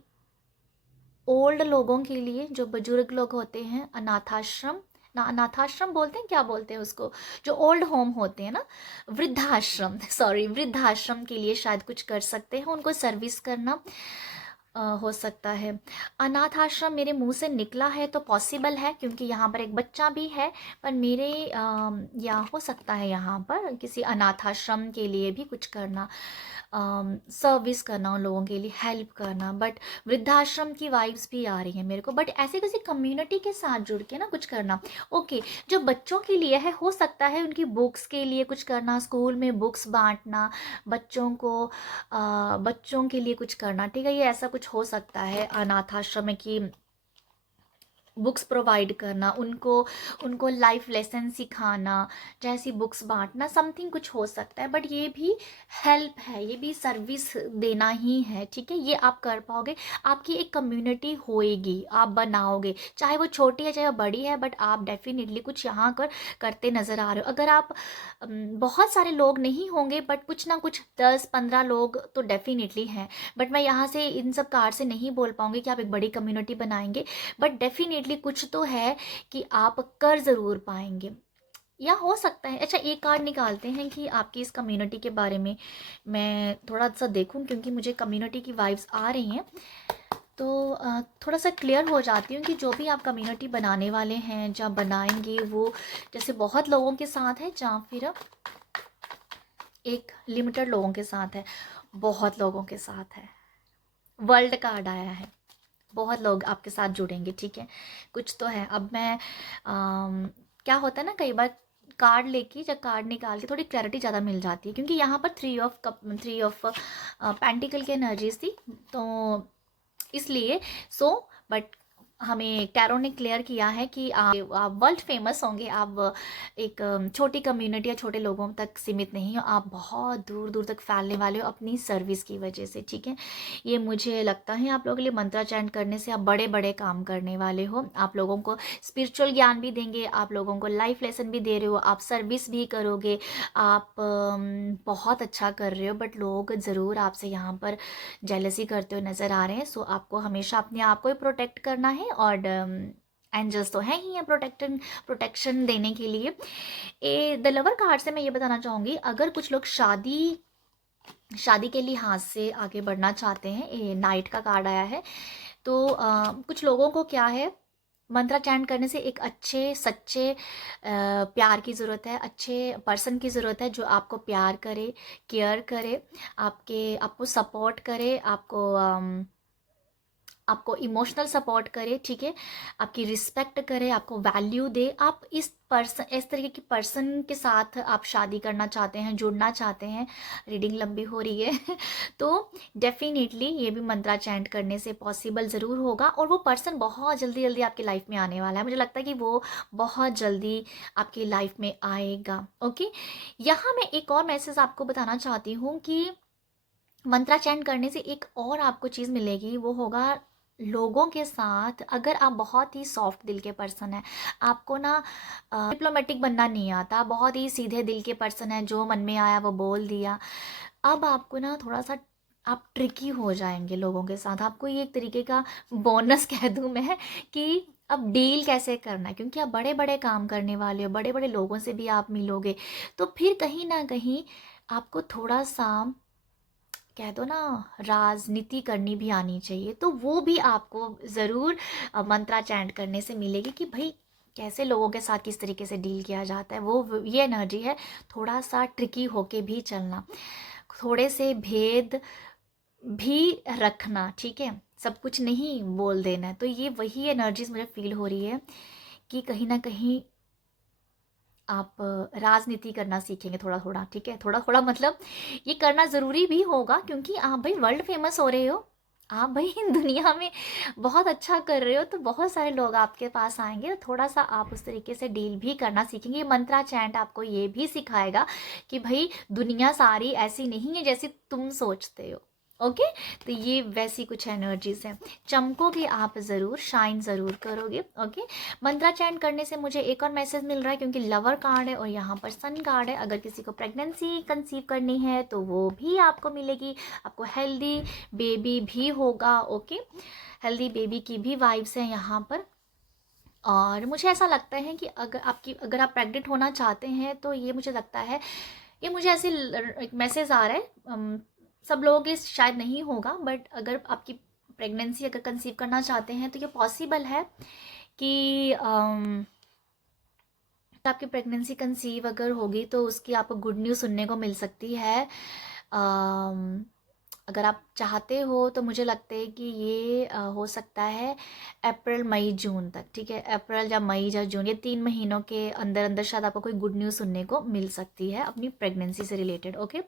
ओल्ड लोगों के लिए, जो बुजुर्ग लोग होते हैं, अनाथाश्रम ना, अनाथाश्रम बोलते हैं, क्या बोलते हैं उसको, जो ओल्ड होम होते हैं ना, वृद्धाश्रम, सॉरी, वृद्धाश्रम के लिए शायद कुछ कर सकते हैं, उनको सर्विस करना हो सकता है। अनाथ आश्रम मेरे मुंह से निकला है तो पॉसिबल है, क्योंकि यहाँ पर एक बच्चा भी है, पर मेरे या हो सकता है यहाँ पर किसी अनाथ आश्रम के लिए भी कुछ करना, सर्विस करना, उन लोगों के लिए हेल्प करना। बट वृद्धाश्रम की वाइब्स भी आ रही है मेरे को, बट ऐसे किसी कम्युनिटी के साथ जुड़ के ना कुछ करना। ओके, जो बच्चों के लिए है, हो सकता है उनकी बुक्स के लिए कुछ करना, स्कूल में बुक्स बांटना, बच्चों के लिए कुछ करना, ठीक है। ये ऐसा कुछ हो सकता है, अनाथ आश्रम की बुक्स प्रोवाइड करना, उनको उनको लाइफ लेसन सिखाना, जैसी बुक्स बांटना, समथिंग कुछ हो सकता है। बट ये भी हेल्प है, ये भी सर्विस देना ही है, ठीक है। ये आप कर पाओगे, आपकी एक कम्युनिटी होएगी, आप बनाओगे, चाहे वो छोटी है चाहे वो बड़ी है, बट आप डेफिनेटली कुछ यहाँ करते नज़र आ रहे हो। अगर आप बहुत सारे लोग नहीं होंगे, बट कुछ ना कुछ 10-15 लोग तो डेफिनेटली हैं। बट मैं यहाँ से इन सब कार्ड से नहीं बोल पाऊंगी कि आप एक बड़ी कम्युनिटी बनाएंगे, बट डेफिनेटली कुछ तो है कि आप कर ज़रूर पाएंगे, या हो सकता है। अच्छा, एक कार्ड निकालते हैं कि आपकी इस कम्युनिटी के बारे में मैं थोड़ा सा देखूं, क्योंकि मुझे कम्युनिटी की वाइब्स आ रही हैं, तो थोड़ा सा क्लियर हो जाती हूँ कि जो भी आप कम्युनिटी बनाने वाले हैं, जहाँ बनाएंगे वो जैसे बहुत लोगों के साथ है, जहाँ फिर एक लिमिटेड लोगों के साथ है, बहुत लोगों के साथ है, वर्ल्ड कार्ड आया है, बहुत लोग आपके साथ जुड़ेंगे, ठीक है। कुछ तो है। अब मैं क्या होता है ना, कई बार कार्ड लेके या कार्ड निकाल के थोड़ी क्लैरिटी ज़्यादा मिल जाती है, क्योंकि यहाँ पर थ्री ऑफ पेंटिकल की एनर्जीज थी, तो इसलिए बट हमें टैरो ने क्लियर किया है कि आप वर्ल्ड फेमस होंगे। आप एक छोटी कम्युनिटी या छोटे लोगों तक सीमित नहीं हो, आप बहुत दूर दूर तक फैलने वाले हो अपनी सर्विस की वजह से, ठीक है। ये मुझे लगता है आप लोगों के लिए मंत्रा चैंट करने से आप बड़े बड़े काम करने वाले हो। आप लोगों को स्पिरिचुअल ज्ञान भी देंगे, आप लोगों को लाइफ लेसन भी दे रहे हो, आप सर्विस भी करोगे, आप बहुत अच्छा कर रहे हो। बट लोग ज़रूर आपसे यहाँ पर जेलसी करते हुए नज़र आ रहे हैं। सो आपको हमेशा अपने आप को ही प्रोटेक्ट करना है, और एंजल्स तो हैं ही हैं प्रोटेक्शन देने के लिए। द लवर कार्ड से मैं ये बताना चाहूँगी, अगर कुछ लोग शादी के लिहाज से आगे बढ़ना चाहते हैं, ये नाइट का कार्ड आया है, तो कुछ लोगों को क्या है, मंत्रा चैंट करने से एक अच्छे सच्चे प्यार की ज़रूरत है, अच्छे पर्सन की ज़रूरत है जो आपको प्यार करे, केयर करे, आपको सपोर्ट करे, आपको इमोशनल सपोर्ट करे, ठीक है, आपकी रिस्पेक्ट करे, आपको वैल्यू दे। आप इस तरीके की पर्सन के साथ आप शादी करना चाहते हैं, जुड़ना चाहते हैं। रीडिंग लंबी हो रही है तो डेफिनेटली ये भी मंत्रा चैंट करने से पॉसिबल ज़रूर होगा, और वो पर्सन बहुत जल्दी जल्दी आपकी लाइफ में आने वाला है। मुझे लगता है कि वो बहुत जल्दी आपकी लाइफ में आएगा। ओके, यहाँ मैं एक और मैसेज आपको बताना चाहती हूँ कि मंत्रा चैंट करने से एक और आपको चीज़ मिलेगी, वो होगा लोगों के साथ। अगर आप बहुत ही सॉफ्ट दिल के पर्सन हैं, आपको ना डिप्लोमेटिक बनना नहीं आता, बहुत ही सीधे दिल के पर्सन हैं, जो मन में आया वो बोल दिया, अब आपको ना थोड़ा सा आप ट्रिकी हो जाएंगे लोगों के साथ। आपको ये एक तरीके का बोनस कह दूँ मैं, कि अब डील कैसे करना है, क्योंकि आप बड़े बड़े काम करने वाले हो, बड़े बड़े लोगों से भी आप मिलोगे, तो फिर कहीं ना कहीं आपको थोड़ा सा कह दो ना राजनीति करनी भी आनी चाहिए। तो वो भी आपको ज़रूर मंत्रा चैंट करने से मिलेगी, कि भाई कैसे लोगों के साथ किस तरीके से डील किया जाता है। ये एनर्जी है थोड़ा सा ट्रिकी होके भी चलना, थोड़े से भेद भी रखना, ठीक है, सब कुछ नहीं बोल देना है। तो ये वही एनर्जीज मुझे फील हो रही है कि कहीं ना कहीं आप राजनीति करना सीखेंगे थोड़ा थोड़ा, ठीक है, थोड़ा थोड़ा मतलब ये करना ज़रूरी भी होगा, क्योंकि आप भाई वर्ल्ड फेमस हो रहे हो, आप भाई दुनिया में बहुत अच्छा कर रहे हो, तो बहुत सारे लोग आपके पास आएंगे, तो थोड़ा सा आप उस तरीके से डील भी करना सीखेंगे। ये मंत्रा चैंट आपको ये भी सिखाएगा कि भाई दुनिया सारी ऐसी नहीं है जैसी तुम सोचते हो। ओके, तो ये वैसी कुछ एनर्जीज हैं। चमकोगे आप ज़रूर, शाइन ज़रूर करोगे। ओके, मंत्रा चैंट करने से मुझे एक और मैसेज मिल रहा है, क्योंकि लवर कार्ड है और यहाँ पर सन कार्ड है। अगर किसी को प्रेगनेंसी कंसीव करनी है तो वो भी आपको मिलेगी, आपको हेल्दी बेबी भी होगा। ओके, हेल्दी बेबी की भी वाइब्स हैं यहाँ पर। और मुझे ऐसा लगता है कि अगर आप प्रेग्नेंट होना चाहते हैं, तो ये मुझे लगता है, ये मुझे ऐसे एक मैसेज आ रहा है, सब लोगों के शायद नहीं होगा, बट अगर आपकी प्रेगनेंसी अगर कंसीव करना चाहते हैं तो ये पॉसिबल है कि आपकी प्रेगनेंसी कंसीव अगर होगी तो उसकी आपको गुड न्यूज़ सुनने को मिल सकती है। अगर आप चाहते हो तो मुझे लगता है कि ये हो सकता है अप्रैल मई जून तक, ठीक है, अप्रैल या मई या जून, ये 3 महीनों के अंदर अंदर शायद आपको कोई गुड न्यूज़ सुनने को मिल सकती है अपनी प्रेगनेंसी से रिलेटेड। ओके,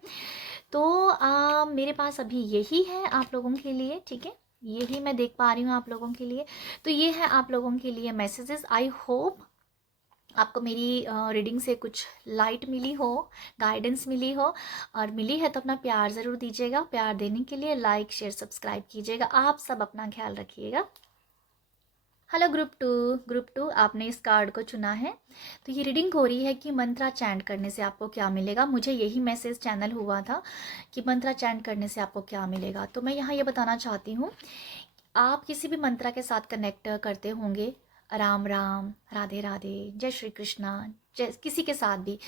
तो मेरे पास अभी यही है आप लोगों के लिए, ठीक है, यही मैं देख पा रही हूँ आप लोगों के लिए। तो ये है आप लोगों के लिए मैसेजेस। आई होप आपको मेरी रीडिंग से कुछ लाइट मिली हो, गाइडेंस मिली हो, और मिली है तो अपना प्यार ज़रूर दीजिएगा। प्यार देने के लिए लाइक शेयर सब्सक्राइब कीजिएगा। आप सब अपना ख्याल रखिएगा। हेलो ग्रुप टू आपने इस कार्ड को चुना है, तो ये रीडिंग हो रही है कि मंत्रा चैंट करने से आपको क्या मिलेगा। मुझे यही मैसेज चैनल हुआ था कि मंत्रा चैंट करने से आपको क्या मिलेगा। तो मैं यहाँ ये बताना चाहती हूँ, आप किसी भी मंत्रा के साथ कनेक्ट करते होंगे, राम राम, राधे राधे, जय श्री कृष्णा, जय किसी के साथ भी।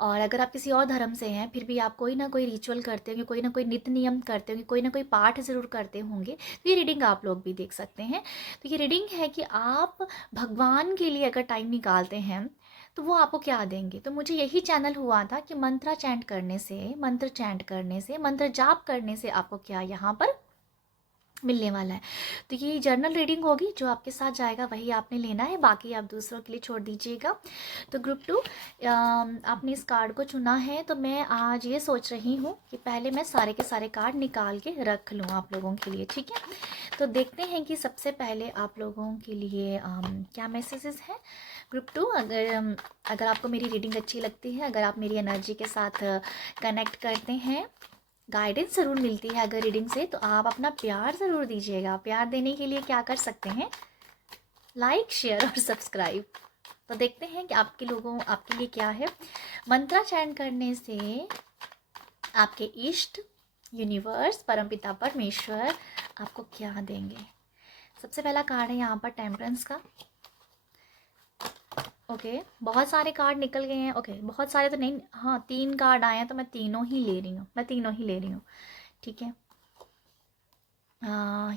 और अगर आप किसी और धर्म से हैं फिर भी आप कोई ना कोई रिचुअल करते होंगे, कोई ना कोई नित्य नियम करते होंगे, कोई ना कोई पाठ ज़रूर करते होंगे, तो ये रीडिंग आप लोग भी देख सकते हैं। तो ये रीडिंग है कि आप भगवान के लिए अगर टाइम निकालते हैं तो वो आपको क्या देंगे। तो मुझे यही चैनल हुआ था कि मंत्र चैंट करने से, मंत्र जाप करने से आपको क्या यहाँ पर मिलने वाला है। तो ये जर्नल रीडिंग होगी, जो आपके साथ जाएगा वही आपने लेना है, बाकी आप दूसरों के लिए छोड़ दीजिएगा। तो ग्रुप 2, आपने इस कार्ड को चुना है, तो मैं आज ये सोच रही हूँ कि पहले मैं सारे के सारे कार्ड निकाल के रख लूँ आप लोगों के लिए, ठीक है। तो देखते हैं कि सबसे पहले आप लोगों के लिए क्या मैसेजेस हैं। ग्रुप 2, अगर आपको मेरी रीडिंग अच्छी लगती है, अगर आप मेरी एनर्जी के साथ कनेक्ट करते हैं, गाइडेंस ज़रूर मिलती है अगर रीडिंग से, तो आप अपना प्यार ज़रूर दीजिएगा। प्यार देने के लिए क्या कर सकते हैं, लाइक, शेयर और सब्सक्राइब। तो देखते हैं कि आपके लिए क्या है। मंत्रा चैंट करने से आपके इष्ट, यूनिवर्स, परमपिता परमेश्वर आपको क्या देंगे। सबसे पहला कार्ड है यहाँ पर टेम्परेंस का। ओके, बहुत सारे कार्ड निकल गए हैं। ओके, बहुत सारे तो नहीं, हाँ 3 कार्ड आए हैं, तो मैं तीनों ही ले रही हूँ, ठीक है।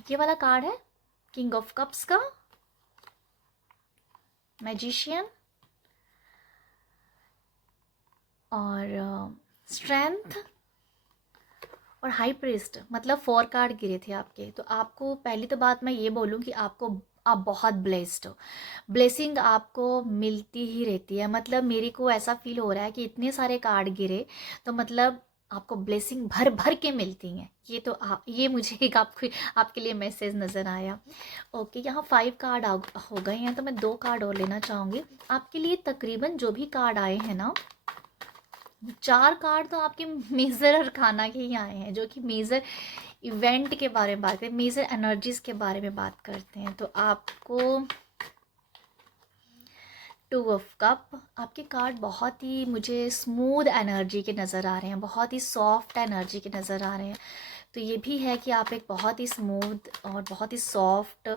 ये वाला कार्ड है किंग ऑफ कप्स का, मैजिशियन और स्ट्रेंथ और हाई प्रिस्ट, मतलब 4 कार्ड गिरे थे आपके। तो आपको पहली तो बात मैं ये बोलूँ कि आप बहुत ब्लेस्ड हो, ब्लेसिंग आपको मिलती ही रहती है। मतलब मेरे को ऐसा फील हो रहा है कि इतने सारे कार्ड गिरे, तो मतलब आपको ब्लेसिंग भर भर के मिलती हैं। ये तो ये मुझे एक आपके लिए मैसेज नज़र आया। ओके, यहाँ 5 कार्ड हो गए हैं, तो मैं 2 कार्ड और लेना चाहूँगी आपके लिए। तकरीबन जो भी कार्ड आए हैं ना, 4 कार्ड तो आपके मेजर और खाना के ही आए हैं, जो कि मेजर इवेंट के बारे में बात करते हैं, मेजर एनर्जीज के बारे में बात करते हैं। तो आपको 2 ऑफ कप, आपके कार्ड बहुत ही मुझे स्मूथ एनर्जी के नज़र आ रहे हैं, बहुत ही सॉफ्ट एनर्जी के नज़र आ रहे हैं। तो ये भी है कि आप एक बहुत ही स्मूथ और बहुत ही सॉफ्ट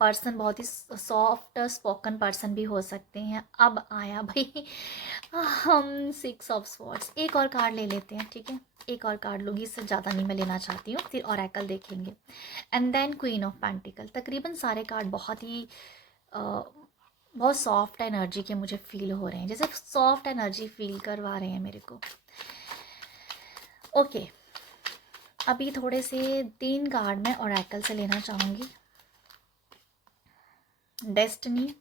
पर्सन, बहुत ही सॉफ्ट स्पोकन पर्सन भी हो सकते हैं। अब आया भाई हम 6 ऑफ स्वॉर्ड्स। एक और कार्ड ले लेते हैं, ठीक है, एक और कार्ड लूँगी, इससे ज़्यादा नहीं मैं लेना चाहती हूँ, फिर ऑरेकल देखेंगे। And then queen of pentacle. तकरीबन सारे कार्ड बहुत सॉफ्ट एनर्जी के मुझे फील हो रहे हैं, जैसे सॉफ्ट एनर्जी फील करवा रहे हैं मेरे को। ओके, अभी थोड़े से 3 कार्ड मैं ऑरेकल से लेना चाहूँगी। डेस्टिनी,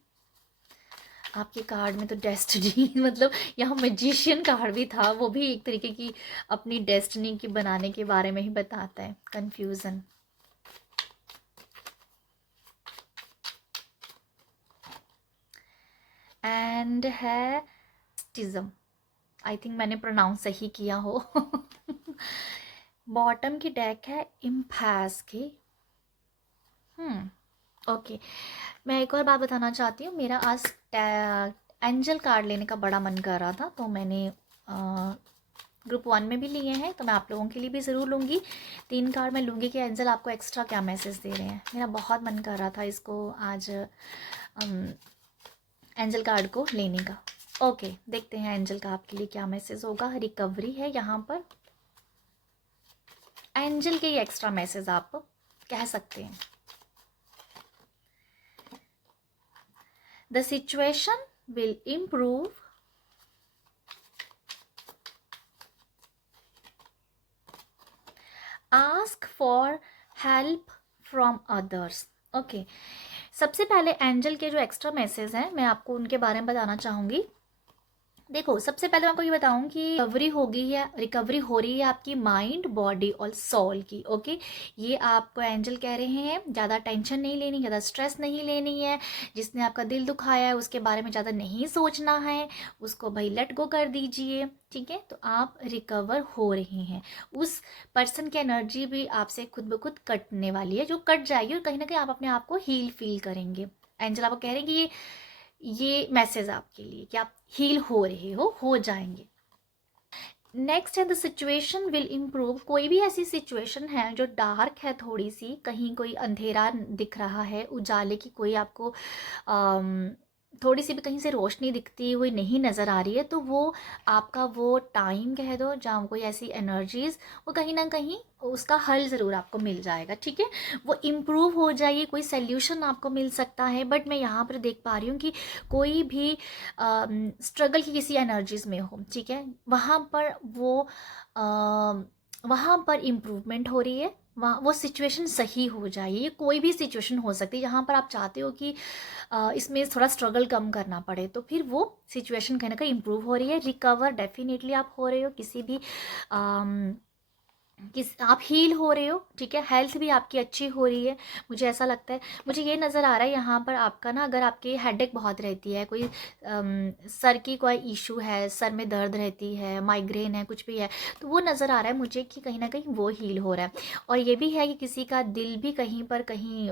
आपके कार्ड में तो डेस्टिनी मतलब यहाँ मैजिशियन कार्ड भी था, वो भी एक तरीके की अपनी डेस्टिनी की बनाने के बारे में ही बताता है। कंफ्यूजन, एंड है स्टिज्म, आई थिंक मैंने प्रोनाउंस सही किया हो बॉटम की डेक है इम्पैस की। ओके, मैं एक और बात बताना चाहती हूँ। मेरा आज एंजल कार्ड लेने का बड़ा मन कर रहा था, तो मैंने ग्रुप 1 में भी लिए हैं, तो मैं आप लोगों के लिए भी ज़रूर लूँगी। 3 कार्ड मैं लूँगी कि एंजल आपको एक्स्ट्रा क्या मैसेज दे रहे हैं। मेरा बहुत मन कर रहा था इसको आज एंजल कार्ड को लेने का। ओके, देखते हैं एंजल का आपके लिए क्या मैसेज होगा। रिकवरी है यहाँ पर, एंजल के एक्स्ट्रा मैसेज आप कह सकते हैं। The situation will improve, ask for help from others. Okay, सबसे पहले एंजल के जो एक्स्ट्रा मैसेज हैं, मैं आपको उनके बारे में बताना चाहूँगी। देखो, सबसे पहले मैं आपको ये बताऊं कि रिकवरी हो रही है आपकी माइंड, बॉडी और सोल की। ओके, ये आपको एंजल कह रहे हैं ज़्यादा टेंशन नहीं लेनी, ज़्यादा स्ट्रेस नहीं लेनी है। जिसने आपका दिल दुखाया है उसके बारे में ज़्यादा नहीं सोचना है, उसको भाई लेट गो कर दीजिए, ठीक है। तो आप रिकवर हो रहे हैं। उस पर्सन की एनर्जी भी आपसे खुद ब खुद कटने वाली है, जो कट जाएगी, और कहीं ना कहीं आप अपने आप को हील फील करेंगे। एंजल आपको कह रहे हैं कि ये मैसेज आपके लिए कि आप हील हो रहे हो जाएंगे। नेक्स्ट है द सिचुएशन विल इम्प्रूव। कोई भी ऐसी सिचुएशन है जो डार्क है, थोड़ी सी कहीं कोई अंधेरा दिख रहा है, उजाले की कोई आपको थोड़ी सी भी कहीं से रोशनी दिखती हुई नहीं नज़र आ रही है, तो वो आपका वो टाइम कह दो जहाँ कोई ऐसी एनर्जीज, वो कहीं ना कहीं उसका हल ज़रूर आपको मिल जाएगा, ठीक है। वो इम्प्रूव हो जाएगी, कोई सल्यूशन आपको मिल सकता है। बट मैं यहाँ पर देख पा रही हूँ कि कोई भी स्ट्रगल की किसी एनर्जीज में हो, ठीक है, वहाँ पर इम्प्रूवमेंट हो रही है, वहाँ वो सिचुएशन सही हो जाए। ये कोई भी सिचुएशन हो सकती है जहाँ पर आप चाहते हो कि इसमें थोड़ा स्ट्रगल कम करना पड़े, तो फिर वो सिचुएशन कहीं ना कहीं इम्प्रूव हो रही है, रिकवर डेफिनेटली आप हो रहे हो, किसी भी आप हील हो रहे हो, ठीक है, हेल्थ भी आपकी अच्छी हो रही है। मुझे ऐसा लगता है, मुझे ये नज़र आ रहा है यहाँ पर आपका ना, अगर आपकी हेडेक बहुत रहती है, कोई सर की कोई इशू है, सर में दर्द रहती है, माइग्रेन है, कुछ भी है, तो वो नज़र आ रहा है मुझे कि कहीं ना कहीं वो हील हो रहा है। और ये भी है कि किसी का दिल भी कहीं पर कहीं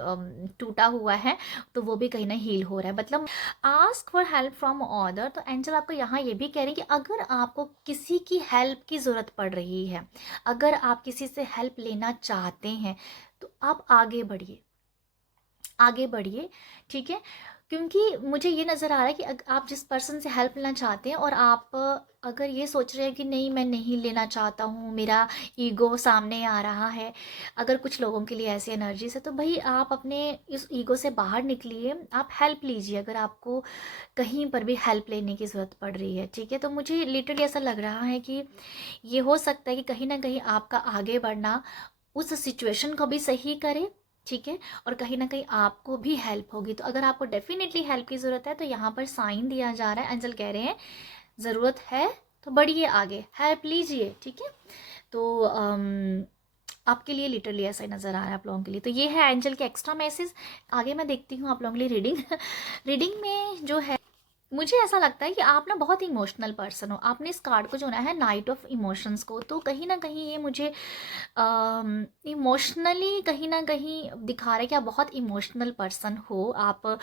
टूटा हुआ है, तो वो भी कहीं ना हील हो रहा है। मतलब ask for help from other. तो एंजल आपको यहाँ ये भी कह रही है कि अगर आपको किसी की हेल्प की ज़रूरत पड़ रही है, अगर आप किसी से हेल्प लेना चाहते हैं, तो आप आगे बढ़िए, आगे बढ़िए, ठीक है। क्योंकि मुझे ये नज़र आ रहा है कि आप जिस पर्सन से हेल्प लेना चाहते हैं और आप अगर ये सोच रहे हैं कि नहीं मैं नहीं लेना चाहता हूँ, मेरा ईगो सामने आ रहा है, अगर कुछ लोगों के लिए ऐसी एनर्जीज है, तो भाई आप अपने इस ईगो से बाहर निकलिए, आप हेल्प लीजिए अगर आपको कहीं पर भी हेल्प लेने की ज़रूरत पड़ रही है, ठीक है। तो मुझे लिटरली ऐसा लग रहा है कि ये हो सकता है कि कहीं ना कहीं आपका आगे बढ़ना उस सिचुएशन को भी सही करे, ठीक है, और कहीं ना कहीं आपको भी हेल्प होगी। तो अगर आपको डेफिनेटली हेल्प की ज़रूरत है, तो यहाँ पर साइन दिया जा रहा है, एंजल कह रहे हैं ज़रूरत है तो बढ़िए आगे, हेल्प लीजिए, ठीक है। तो आपके लिए लिटरली ऐसा ही नज़र आ रहा है आप लोगों के लिए। तो ये है एंजल के एक्स्ट्रा मैसेज। आगे मैं देखती हूँ आप लोगों के लिए रीडिंग। रीडिंग में जो है, मुझे ऐसा लगता है कि आप ना बहुत इमोशनल पर्सन हो। आपने इस कार्ड को चुना है, नाइट ऑफ इमोशंस को, तो कहीं ना कहीं ये मुझे इमोशनली कहीं ना कहीं दिखा रहा है कि आप बहुत इमोशनल पर्सन हो। आप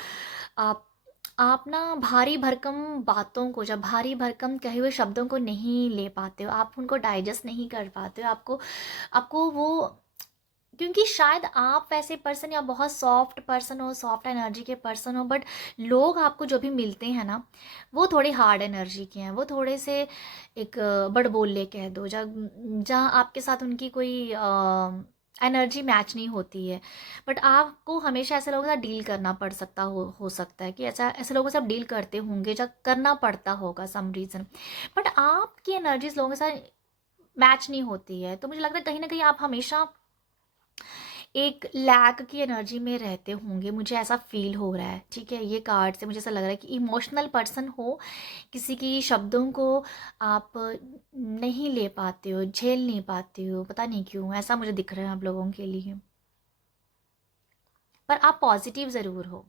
आप ना भारी भरकम बातों को, जब भारी भरकम कहे हुए शब्दों को नहीं ले पाते हो, आप उनको डाइजेस्ट नहीं कर पाते हो, आपको आपको वो, क्योंकि शायद आप वैसे पर्सन या बहुत सॉफ्ट पर्सन हो, सॉफ्ट एनर्जी के पर्सन हो, बट लोग आपको जो भी मिलते हैं ना, वो थोड़े हार्ड एनर्जी के हैं, वो थोड़े से एक बड़बोले कह दो, जहाँ आपके साथ उनकी कोई एनर्जी मैच नहीं होती है। बट आपको हमेशा ऐसे लोगों के साथ डील करना पड़ सकता हो सकता है कि ऐसा ऐसे लोगों से आप डील करते होंगे, जब करना पड़ता होगा सम रीज़न, बट आपकी एनर्जीज लोगों के साथ मैच नहीं होती है। तो मुझे लगता है कहीं ना कहीं आप हमेशा एक लैक की एनर्जी में रहते होंगे, मुझे ऐसा फील हो रहा है, ठीक है। ये कार्ड से मुझे ऐसा लग रहा है कि इमोशनल पर्सन हो, किसी की शब्दों को आप नहीं ले पाते हो, झेल नहीं पाते हो, पता नहीं क्यों ऐसा मुझे दिख रहा है आप लोगों के लिए। पर आप पॉजिटिव ज़रूर हो,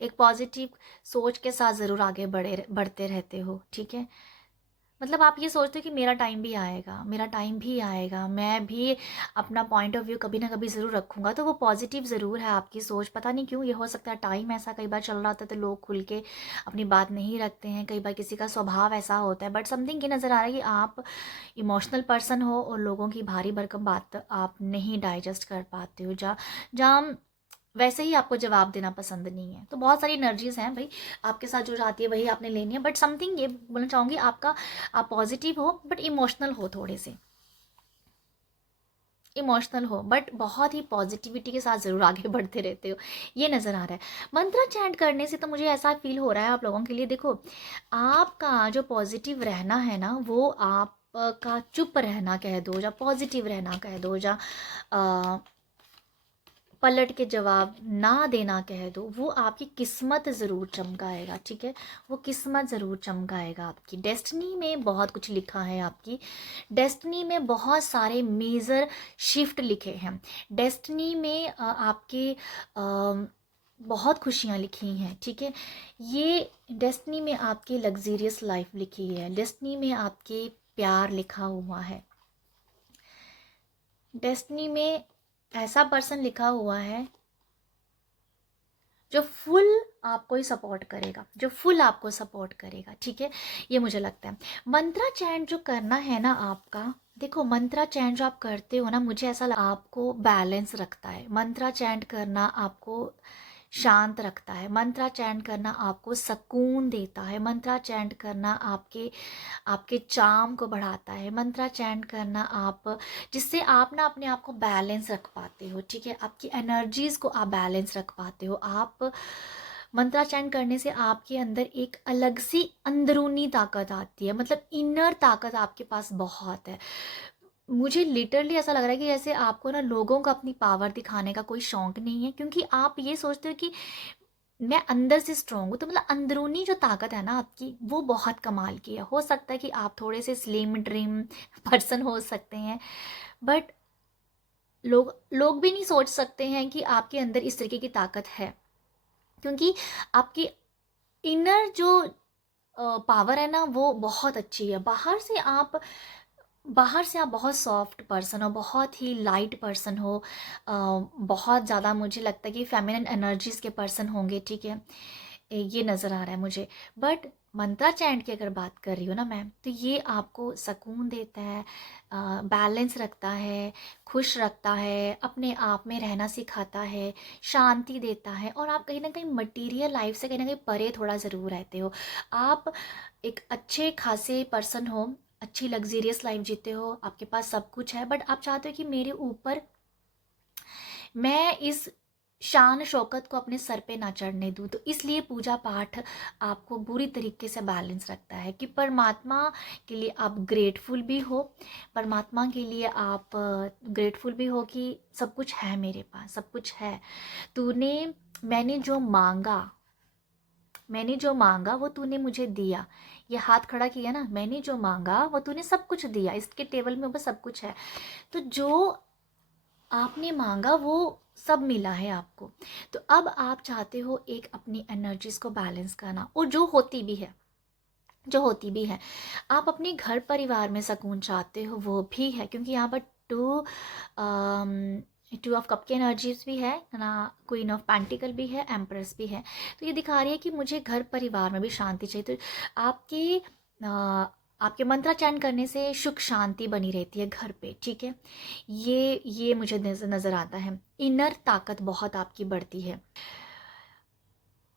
एक पॉजिटिव सोच के साथ ज़रूर आगे बढ़ते रहते हो, ठीक है। मतलब आप ये सोचते हो कि मेरा टाइम भी आएगा, मेरा टाइम भी आएगा, मैं भी अपना पॉइंट ऑफ व्यू कभी ना कभी ज़रूर रखूँगा। तो वो पॉजिटिव ज़रूर है आपकी सोच, पता नहीं क्यों, ये हो सकता है टाइम ऐसा कई बार चल रहा होता है तो लोग खुल के अपनी बात नहीं रखते हैं, कई बार किसी का स्वभाव ऐसा होता है, बट समथिंग ये नज़र आ रहा है कि आप इमोशनल पर्सन हो और लोगों की भारी भरकम बात आप नहीं डाइजेस्ट कर पाते हो, जहाँ वैसे ही आपको जवाब देना पसंद नहीं है। तो बहुत सारी एनर्जीज हैं भाई, आपके साथ जो जाती है वही आपने लेनी है, बट समथिंग ये बोलना चाहूँगी, आपका आप पॉजिटिव हो बट इमोशनल हो, थोड़े से इमोशनल हो, बट बहुत ही पॉजिटिविटी के साथ ज़रूर आगे बढ़ते रहते हो, ये नज़र आ रहा है। मंत्र चैंट करने से तो मुझे ऐसा फील हो रहा है आप लोगों के लिए, देखो आपका जो पॉजिटिव रहना है ना, वो आप का चुप रहना कह दो, या पॉजिटिव रहना कह दो, या पलट के जवाब ना देना कह दो, वो आपकी किस्मत ज़रूर चमकाएगा, ठीक है। वो किस्मत ज़रूर चमकाएगा, आपकी डेस्टिनी में बहुत कुछ लिखा है, आपकी डेस्टिनी में बहुत सारे मेजर शिफ्ट लिखे हैं, डेस्टिनी में आपके बहुत खुशियाँ लिखी हैं, ठीक है। ये डेस्टिनी में आपकी लग्जीरियस लाइफ लिखी है, डेस्टिनी में आपके प्यार लिखा हुआ है, डेस्टिनी में ऐसा पर्सन लिखा हुआ है जो फुल आपको ही सपोर्ट करेगा, जो फुल आपको सपोर्ट करेगा, ठीक है। ये मुझे लगता है। मंत्रा चैंट जो करना है ना आपका, देखो मंत्रा चैंट जो आप करते हो ना, मुझे ऐसा आपको बैलेंस रखता है, मंत्रा चैंट करना आपको शांत रखता है, मंत्रा चैंट करना आपको सुकून देता है, मंत्रा चैंट करना आपके आपके चार्म को बढ़ाता है, मंत्रा चैंट करना आप, जिससे आप ना अपने आप को बैलेंस रख पाते हो, ठीक है। आपकी एनर्जीज़ को आप बैलेंस रख पाते हो। आप मंत्रा चैंट करने से आपके अंदर एक अलग सी अंदरूनी ताकत आती है, मतलब इनर ताकत आपके पास बहुत है। मुझे लिटरली ऐसा लग रहा है कि जैसे आपको ना लोगों को अपनी पावर दिखाने का कोई शौक नहीं है, क्योंकि आप ये सोचते हो कि मैं अंदर से स्ट्रांग हूँ। तो मतलब अंदरूनी जो ताकत है ना आपकी, वो बहुत कमाल की है। हो सकता है कि आप थोड़े से स्लिम ड्रीम पर्सन हो सकते हैं, बट लोग लोग भी नहीं सोच सकते हैं कि आपके अंदर इस तरीके की ताकत है, क्योंकि आपकी इनर जो पावर है ना वो बहुत अच्छी है। बाहर से आप बहुत सॉफ्ट पर्सन हो, बहुत ही लाइट पर्सन हो, बहुत ज़्यादा मुझे लगता है कि फेमिनिन एनर्जीज़ के पर्सन होंगे, ठीक है, ये नज़र आ रहा है मुझे। बट मंत्रा चैंट की अगर बात कर रही हूँ ना मैं, तो ये आपको सुकून देता है, बैलेंस रखता है, खुश रखता है, अपने आप में रहना सिखाता है, शांति देता है, और आप कहीं ना कहीं मटीरियल लाइफ से कहीं ना कहीं परे थोड़ा ज़रूर रहते हो। आप एक अच्छे खासे पर्सन हो, अच्छी लग्जीरियस लाइफ जीते हो, आपके पास सब कुछ है, बट आप चाहते हो कि मेरे ऊपर, मैं इस शान शौकत को अपने सर पे ना चढ़ने दूँ। तो इसलिए पूजा पाठ आपको बुरी तरीके से बैलेंस रखता है कि परमात्मा के लिए आप ग्रेटफुल भी हो, परमात्मा के लिए आप ग्रेटफुल भी हो कि सब कुछ है मेरे पास, सब कुछ है। तूने मैंने जो मांगा वो तूने मुझे दिया। ये हाथ खड़ा किया ना, मैंने जो मांगा वो तूने सब कुछ दिया, इसके टेबल में बस सब कुछ है। तो जो आपने मांगा वो सब मिला है आपको। तो अब आप चाहते हो एक अपनी एनर्जीज को बैलेंस करना, और जो होती भी है आप अपने घर परिवार में सुकून चाहते हो, वो भी है, क्योंकि यहाँ पर टू टू ऑफ कप की एनर्जीज भी है ना, क्वीन ऑफ पेंटिकल भी है, एम्प्रेस भी है। तो ये दिखा रही है कि मुझे घर परिवार में भी शांति चाहिए। तो आपके आपके मंत्रा चैन करने से सुख शांति बनी रहती है घर पे, ठीक है। ये मुझे नज़र आता है। इनर ताकत बहुत आपकी बढ़ती है।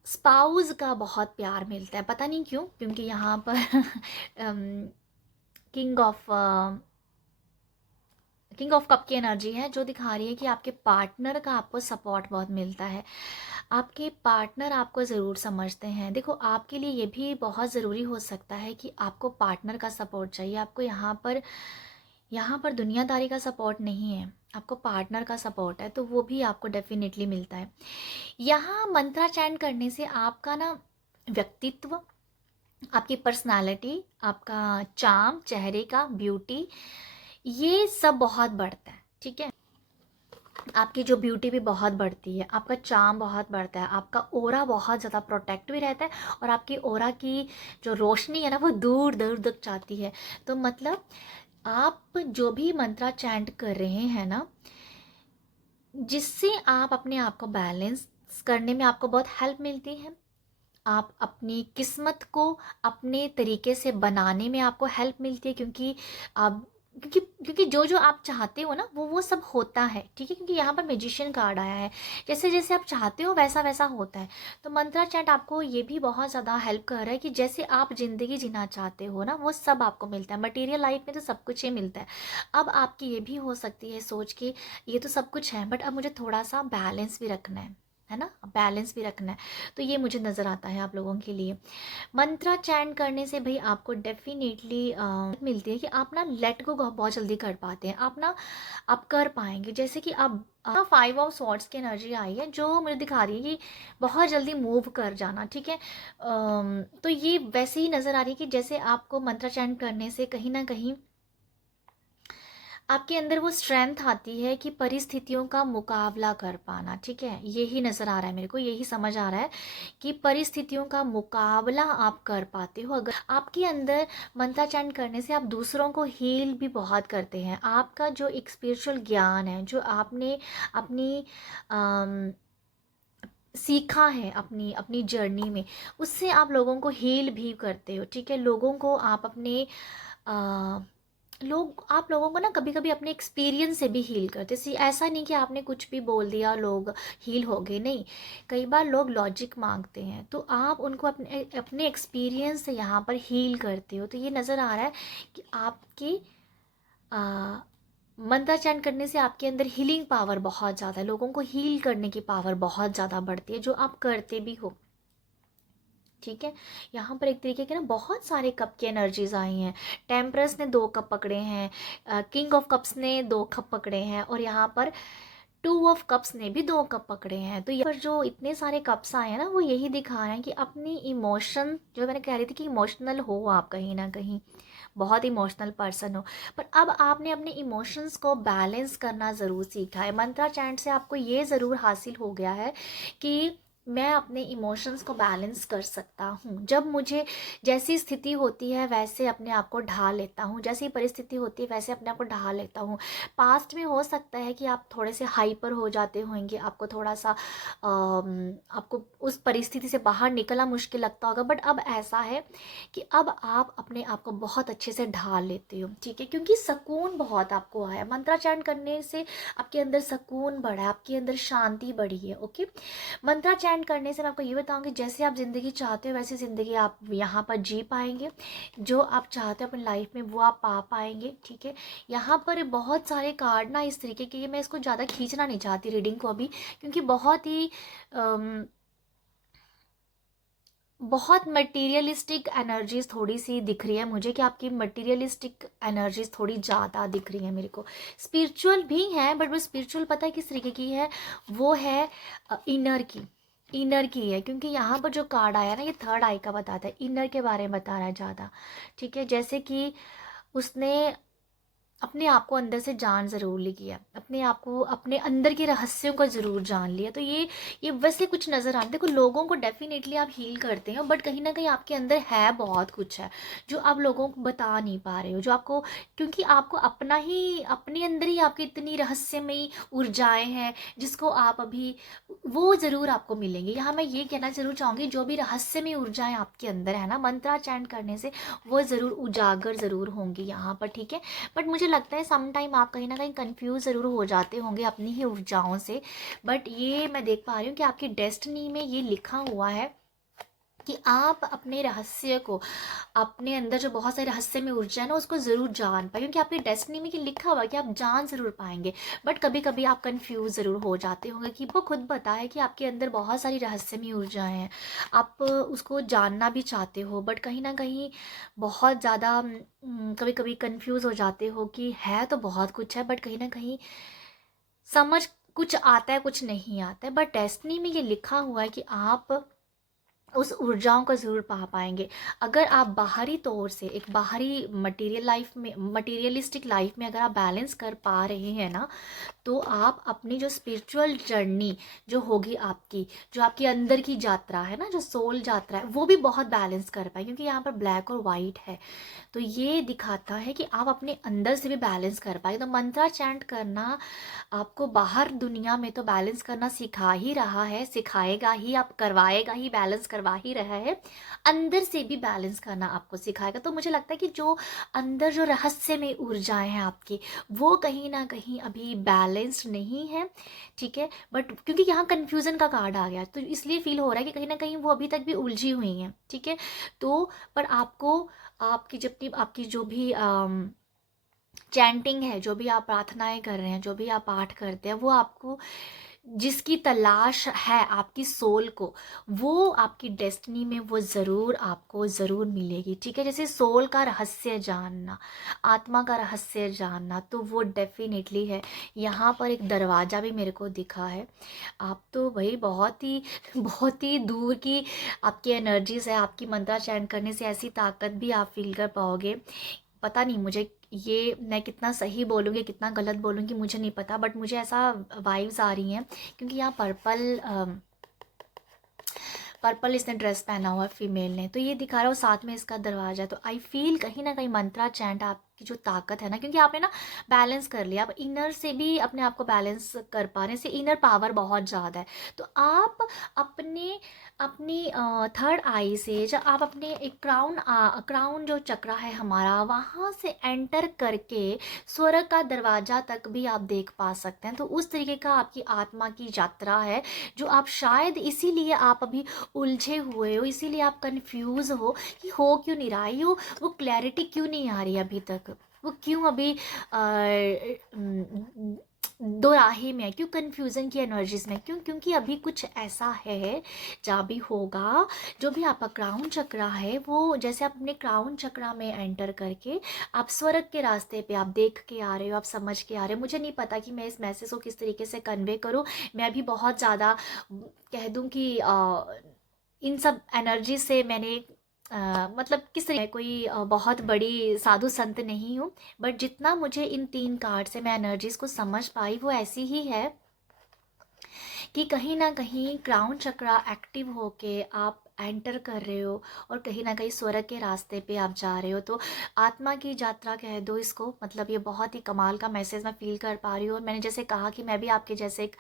स्पाउस का बहुत प्यार मिलता है, पता नहीं क्यों, क्योंकि यहाँ पर king of king of cup की एनर्जी है, जो दिखा रही है कि आपके पार्टनर का आपको सपोर्ट बहुत मिलता है। आपके पार्टनर आपको ज़रूर समझते हैं। देखो, आपके लिए ये भी बहुत ज़रूरी हो सकता है कि आपको पार्टनर का सपोर्ट चाहिए। आपको यहाँ पर दुनियादारी का सपोर्ट नहीं है, आपको पार्टनर का सपोर्ट है, तो वो भी आपको डेफिनेटली मिलता है। यहाँ मंत्रा चैंट करने से आपका ना व्यक्तित्व, आपकी पर्सनालिटी, आपका चार्म, चेहरे का ब्यूटी, ये सब बहुत बढ़ता है, ठीक है। आपकी जो ब्यूटी भी बहुत बढ़ती है, आपका चार्म बहुत बढ़ता है, आपका ओरा बहुत ज़्यादा प्रोटेक्ट भी रहता है, और आपकी ओरा की जो रोशनी है ना वो दूर दूर तक जाती है। तो मतलब आप जो भी मंत्रा चैंट कर रहे हैं ना, जिससे आप अपने आप को बैलेंस करने में आपको बहुत हेल्प मिलती है। आप अपनी किस्मत को अपने तरीके से बनाने में आपको हेल्प मिलती है, क्योंकि आप क्योंकि जो जो आप चाहते हो ना वो सब होता है, ठीक है। क्योंकि यहाँ पर मैजिशियन कार्ड आया है, जैसे जैसे आप चाहते हो वैसा वैसा होता है। तो मंत्रा चैंट आपको ये भी बहुत ज़्यादा हेल्प कर रहा है कि जैसे आप ज़िंदगी जीना चाहते हो ना, वो सब आपको मिलता है। मटेरियल लाइफ में तो सब कुछ ही मिलता है। अब आपकी ये भी हो सकती है सोच कि ये तो सब कुछ है, बट अब मुझे थोड़ा सा बैलेंस भी रखना है ना, बैलेंस भी रखना है। तो ये मुझे नज़र आता है आप लोगों के लिए। मंत्रा चैंट करने से भाई आपको डेफिनेटली मिलती है कि आप ना लेट गो बहुत जल्दी कर पाते हैं। आप कर पाएंगे, जैसे कि अब 5 ऑफ स्वॉर्ड्स की एनर्जी आई है, जो मुझे दिखा रही है कि बहुत जल्दी मूव कर जाना, ठीक है। तो ये वैसे ही नज़र आ रही है कि जैसे आपको मंत्रा चैंट करने से कहीं ना कहीं आपके अंदर वो स्ट्रेंथ आती है कि परिस्थितियों का मुकाबला कर पाना, ठीक है। यही नज़र आ रहा है मेरे को, यही समझ आ रहा है कि परिस्थितियों का मुकाबला आप कर पाते हो। अगर आपके अंदर मंत्रा चैंट करने से आप दूसरों को हील भी बहुत करते हैं। आपका जो एक स्पिरिचुअल ज्ञान है, जो आपने अपनी अम, सीखा है अपनी अपनी जर्नी में, उससे आप लोगों को हील भी करते हो, ठीक है। लोगों को आप अपने आप लोगों को ना कभी कभी अपने एक्सपीरियंस से भी हील करते। ऐसा नहीं कि आपने कुछ भी बोल दिया लोग हील हो गए, नहीं। कई बार लोग लॉजिक मांगते हैं, तो आप उनको अपने अपने एक्सपीरियंस से यहाँ पर हील करते हो। तो ये नज़र आ रहा है कि आपके मंत्र चैंट करने से आपके अंदर हीलिंग पावर बहुत ज़्यादा है, लोगों को हील करने की पावर बहुत ज़्यादा बढ़ती है, जो आप करते भी हो। ठीक है। यहाँ पर एक तरीके के ना बहुत सारे कप की एनर्जीज आई हैं। टेम्परस ने 2 कप पकड़े हैं, किंग ऑफ कप्स ने 2 कप पकड़े हैं, और यहाँ पर 2 ऑफ कप्स ने भी 2 कप पकड़े हैं। तो यहाँ पर जो इतने सारे कप्स आए हैं ना, वो यही दिखा रहे हैं कि अपनी इमोशन, जो मैंने कह रही थी कि इमोशनल हो आप कहीं ना कहीं, बहुत इमोशनल पर्सन हो, पर अब आपने अपने इमोशंस को बैलेंस करना ज़रूर सीखा है। मंत्रा चैंट से आपको ये ज़रूर हासिल हो गया है कि मैं अपने इमोशंस को बैलेंस कर सकता हूँ। जब मुझे जैसी स्थिति होती है वैसे अपने आप को ढाल लेता हूँ, जैसी परिस्थिति होती है वैसे अपने आप को ढाल लेता हूँ। पास्ट में हो सकता है कि आप थोड़े से हाइपर हो जाते होंगे, आपको थोड़ा सा आपको उस परिस्थिति से बाहर निकलना मुश्किल लगता होगा, बट अब ऐसा है कि अब आप अपने आप को बहुत अच्छे से ढाल लेते हो, ठीक है, क्योंकि सुकून बहुत आपको आया। मंत्रा चैंट करने से आपके अंदर सुकून बढ़ा है, आपके अंदर शांति बढ़ी है। ओके, मंत्रा चैंट करने से मैं आपको ये बताऊंगी, जैसे आप ज़िंदगी चाहते हो वैसी ज़िंदगी आप यहाँ पर जी पाएंगे। जो आप चाहते हो अपनी लाइफ में वो आप पा पाएंगे, ठीक है। यहाँ पर बहुत सारे कार्ड ना इस तरीके के, मैं इसको ज़्यादा खींचना नहीं चाहती रीडिंग को अभी, क्योंकि बहुत मटेरियलिस्टिक एनर्जीज थोड़ी सी दिख रही है मुझे, कि आपकी मटेरियलिस्टिक एनर्जीज थोड़ी ज़्यादा दिख रही है मेरे को। स्पिरिचुअल भी हैं, बट वो स्पिरिचुअल पता है किस तरीके की है, वो है इनर की, इनर की है। क्योंकि यहाँ पर जो कार्ड आया ना, ये थर्ड आई का बताता है, इनर के बारे में बता रहा है ज़्यादा, ठीक है। जैसे कि उसने अपने आप को अंदर से जान ज़रूर ली है, अपने आप को, अपने अंदर के रहस्यों को ज़रूर जान लिया। तो ये वैसे कुछ नज़र आता है। देखो, लोगों को डेफिनेटली आप हील करते हो, बट कहीं ना कहीं आपके अंदर है बहुत कुछ है जो आप लोगों को बता नहीं पा रहे हो, जो आपको, क्योंकि आपको अपना ही, अपने अंदर ही आपकी इतनी रहस्यमयी ऊर्जाएं हैं जिसको आप अभी, वो ज़रूर आपको मिलेंगे। यहाँ मैं ये कहना ज़रूर चाहूँगी, जो भी रहस्यमयी ऊर्जाएं आपके अंदर है ना, मंत्रा चैंट करने से वो ज़रूर उजागर ज़रूर होंगी यहाँ पर, ठीक है। बट मुझे लगता है सम टाइम आप कहीं ना कहीं कंफ्यूज ज़रूर हो जाते होंगे अपनी ही ऊर्जाओं से, बट ये मैं देख पा रही हूँ कि आपकी डेस्टिनी में ये लिखा हुआ है कि आप अपने रहस्य को, अपने अंदर जो बहुत सारे रहस्य में ऊर्जा है ना, उसको ज़रूर जान पाए, क्योंकि आपकी डेस्टिनी में ये लिखा हुआ है कि आप जान ज़रूर पाएंगे। बट कभी कभी आप कंफ्यूज ज़रूर हो जाते होंगे, कि वो खुद बताए कि आपके अंदर बहुत सारी रहस्यमयी ऊर्जाएं हैं, आप उसको जानना भी चाहते हो, बट कहीं ना कहीं बहुत ज़्यादा कभी कभी कंफ्यूज हो जाते हो कि है तो बहुत कुछ है, बट कहीं ना कहीं समझ कुछ आता है कुछ नहीं आता है। बट डेस्टिनी में ये लिखा हुआ है कि आप उस ऊर्जाओं को ज़रूर पा पाएंगे। अगर आप बाहरी तौर से, एक बाहरी मटेरियल लाइफ में, मटेरियलिस्टिक लाइफ में अगर आप बैलेंस कर पा रहे हैं ना, तो आप अपनी जो स्पिरिचुअल जर्नी जो होगी आपकी, जो आपकी अंदर की यात्रा है ना, जो सोल यात्रा है, वो भी बहुत बैलेंस कर पाए, क्योंकि यहाँ पर ब्लैक और वाइट है। तो ये दिखाता है कि आप अपने अंदर से भी बैलेंस कर पाए। तो मंत्रा चैंट करना आपको बाहर दुनिया में तो बैलेंस करना सिखा ही रहा है, सिखाएगा ही, आप करवाएगा ही, बैलेंस करवा ही रहा है, अंदर से भी बैलेंस करना आपको सिखाएगा। तो मुझे लगता है कि जो अंदर जो रहस्य में ऊर्जाएं हैं आपकी, वो कहीं ना कहीं अभी बैलेंस्ड नहीं है, ठीक है। बट क्योंकि यहाँ कन्फ्यूज़न का कार्ड आ गया, तो इसलिए फील हो रहा है कि कहीं ना कहीं वो अभी तक भी उलझी हुई हैं, ठीक है। तो पर आपको, आपकी जब आपकी जो भी चैंटिंग है, जो भी आप प्रार्थनाएं कर रहे हैं, जो भी आप पाठ करते हैं, वो आपको, जिसकी तलाश है आपकी सोल को, वो आपकी डेस्टिनी में वो ज़रूर आपको ज़रूर मिलेगी, ठीक है। जैसे सोल का रहस्य जानना, आत्मा का रहस्य जानना, तो वो डेफिनेटली है। यहाँ पर एक दरवाज़ा भी मेरे को दिखा है। आप तो भाई बहुत ही बहुत ही दूर की आपकी एनर्जीज है, आपकी मंत्रा चैंट करने से ऐसी ताकत भी आप फील कर पाओगे। पता नहीं मुझे, ये मैं कितना सही बोलूँगी कितना गलत बोलूँगी मुझे नहीं पता, बट मुझे ऐसा वाइब्स आ रही हैं, क्योंकि यहाँ पर्पल इसने ड्रेस पहना हुआ है फीमेल ने, तो ये दिखा रहा हो साथ में इसका दरवाजा। तो आई फील कहीं ना कहीं मंत्रा चैंट आपकी जो ताकत है ना, क्योंकि आपने ना बैलेंस कर लिया, आप इनर से भी अपने आप को बैलेंस कर पा रहे हैं, से इनर पावर बहुत ज़्यादा है। तो आप अपने, अपनी थर्ड आई से जब आप अपने एक क्राउन जो चक्रा है हमारा, वहाँ से एंटर करके स्वर्ग का दरवाजा तक भी आप देख पा सकते हैं। तो उस तरीके का आपकी आत्मा की यात्रा है, जो आप शायद इसीलिए आप अभी उलझे हुए हो, इसीलिए आप कंफ्यूज हो कि हो क्यों नहीं रहा है, वो क्लैरिटी क्यों नहीं आ रही अभी तक, वो क्यों अभी दो राहे में है, क्यों कन्फ्यूज़न की एनर्जीज में, क्यों, क्योंकि अभी कुछ ऐसा है जहाँ भी होगा, जो भी आपका क्राउन चक्रा है वो, जैसे आप अपने क्राउन चक्रा में एंटर करके आप स्वर्ग के रास्ते पे आप देख के आ रहे हो, आप समझ के आ रहे हो। मुझे नहीं पता कि मैं इस मैसेज को किस तरीके से कन्वे करूँ। मैं अभी बहुत ज़्यादा कह दूँ कि इन सब एनर्जी से मैंने मतलब किस तरह कोई बहुत बड़ी साधु संत नहीं हूँ, बट जितना मुझे इन 3 कार्ड से मैं एनर्जीज को समझ पाई वो ऐसी ही है कि कहीं ना कहीं क्राउन चक्रा एक्टिव होके आप एंटर कर रहे हो और कहीं ना कहीं स्वर्ग के रास्ते पे आप जा रहे हो। तो आत्मा की यात्रा कह दो इसको, मतलब ये बहुत ही कमाल का मैसेज मैं फील कर पा रही हूँ। और मैंने जैसे कहा कि मैं भी आपके जैसे एक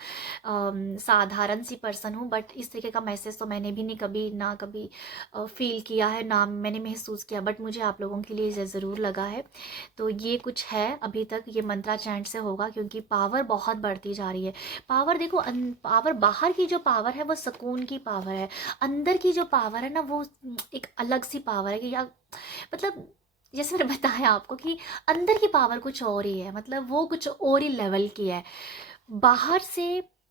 साधारण सी पर्सन हूँ, बट इस तरीके का मैसेज तो मैंने भी नहीं कभी ना कभी फील किया है, ना मैंने महसूस किया, बट मुझे आप लोगों के लिए ये ज़रूर लगा है। तो ये कुछ है अभी तक, ये मंत्रा चैंट से होगा क्योंकि पावर बहुत बढ़ती जा रही है। पावर देखो, पावर बाहर की जो पावर है वो सुकून की पावर है, अंदर की जो पावर है ना वो एक अलग सी पावर है कि या मतलब जैसे मैंने बताया आपको कि अंदर की पावर कुछ और ही है, मतलब वो कुछ और ही लेवल की है। बाहर से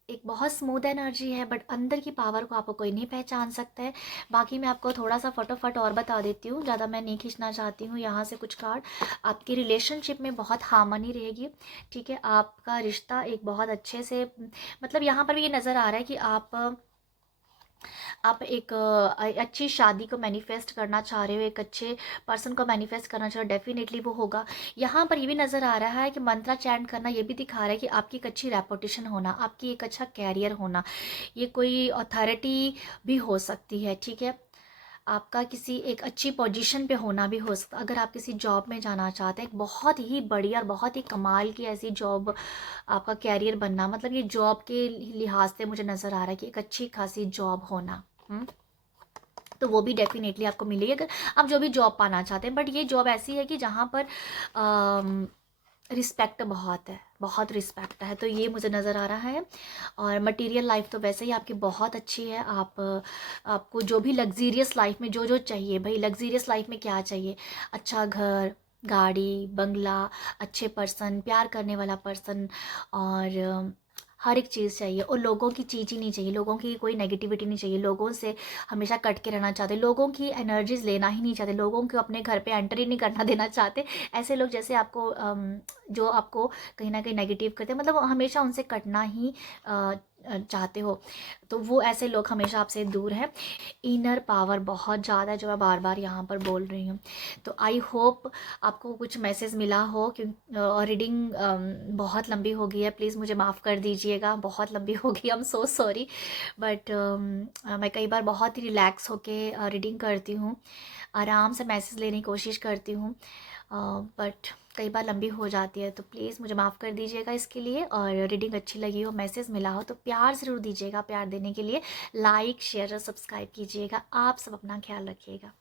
एक बहुत स्मूथ एनर्जी है, बट अंदर की पावर को आपको कोई नहीं पहचान सकता है। बाकी मैं आपको थोड़ा सा फटाफट और बता देती हूँ, ज़्यादा मैं नहीं खींचना चाहती हूँ यहाँ से कुछ कार्ड। आपकी रिलेशनशिप में बहुत हार्मनी रहेगी, ठीक है। आपका रिश्ता एक बहुत अच्छे से, मतलब यहाँ पर भी ये नज़र आ रहा है कि आप एक अच्छी शादी को मैनिफेस्ट करना चाह रहे हो, एक अच्छे पर्सन को मैनिफेस्ट करना चाह रहे हो, डेफिनेटली वो होगा। यहाँ पर ये भी नज़र आ रहा है कि मंत्रा चैंट करना ये भी दिखा रहा है कि आपकी एक अच्छी रेपुटेशन होना, आपकी एक अच्छा कैरियर होना, ये कोई अथॉरिटी भी हो सकती है, ठीक है। आपका किसी एक अच्छी पोजीशन पे होना भी हो सकता, अगर आप किसी जॉब में जाना चाहते हैं, एक बहुत ही बढ़िया और बहुत ही कमाल की ऐसी जॉब, आपका कैरियर बनना, मतलब ये जॉब के लिहाज से मुझे नज़र आ रहा है कि एक अच्छी खासी जॉब होना। तो वो भी डेफिनेटली आपको मिलेगी अगर आप जो भी जॉब पाना चाहते हैं। बट ये जॉब ऐसी है कि जहाँ पर रिस्पेक्ट बहुत है, बहुत रिस्पेक्ट है, तो ये मुझे नज़र आ रहा है। और मटेरियल लाइफ तो वैसे ही आपकी बहुत अच्छी है। आपको जो भी लग्जीरियस लाइफ में जो जो चाहिए, भाई लग्जीरियस लाइफ में क्या चाहिए, अच्छा घर, गाड़ी, बंगला, अच्छे पर्सन, प्यार करने वाला पर्सन, और हर एक चीज़ चाहिए। और लोगों की चीज़ ही नहीं चाहिए, लोगों की कोई नेगेटिविटी नहीं चाहिए, लोगों से हमेशा कट के रहना चाहते, लोगों की एनर्जीज लेना ही नहीं चाहते, लोगों को अपने घर पे एंटर ही नहीं करना देना चाहते। ऐसे लोग जैसे आपको जो आपको कहीं ना कहीं नेगेटिव करते हैं, मतलब हमेशा उनसे कटना ही चाहते हो, तो वो ऐसे लोग हमेशा आपसे दूर हैं। इनर पावर बहुत ज़्यादा है, जो मैं बार बार यहाँ पर बोल रही हूँ। तो आई होप आपको कुछ मैसेज मिला हो, और रीडिंग बहुत लंबी हो गई है, प्लीज़ मुझे माफ़ कर दीजिएगा, बहुत लंबी हो गई, I am so sorry. But मैं कई बार बहुत ही रिलैक्स होके रीडिंग करती हूँ, आराम से मैसेज लेने की कोशिश करती हूँ, बट कई बार लंबी हो जाती है, तो प्लीज़ मुझे माफ़ कर दीजिएगा इसके लिए। और रीडिंग अच्छी लगी हो, मैसेज मिला हो तो प्यार ज़रूर दीजिएगा, प्यार देने के लिए लाइक शेयर और सब्सक्राइब कीजिएगा। आप सब अपना ख्याल रखिएगा।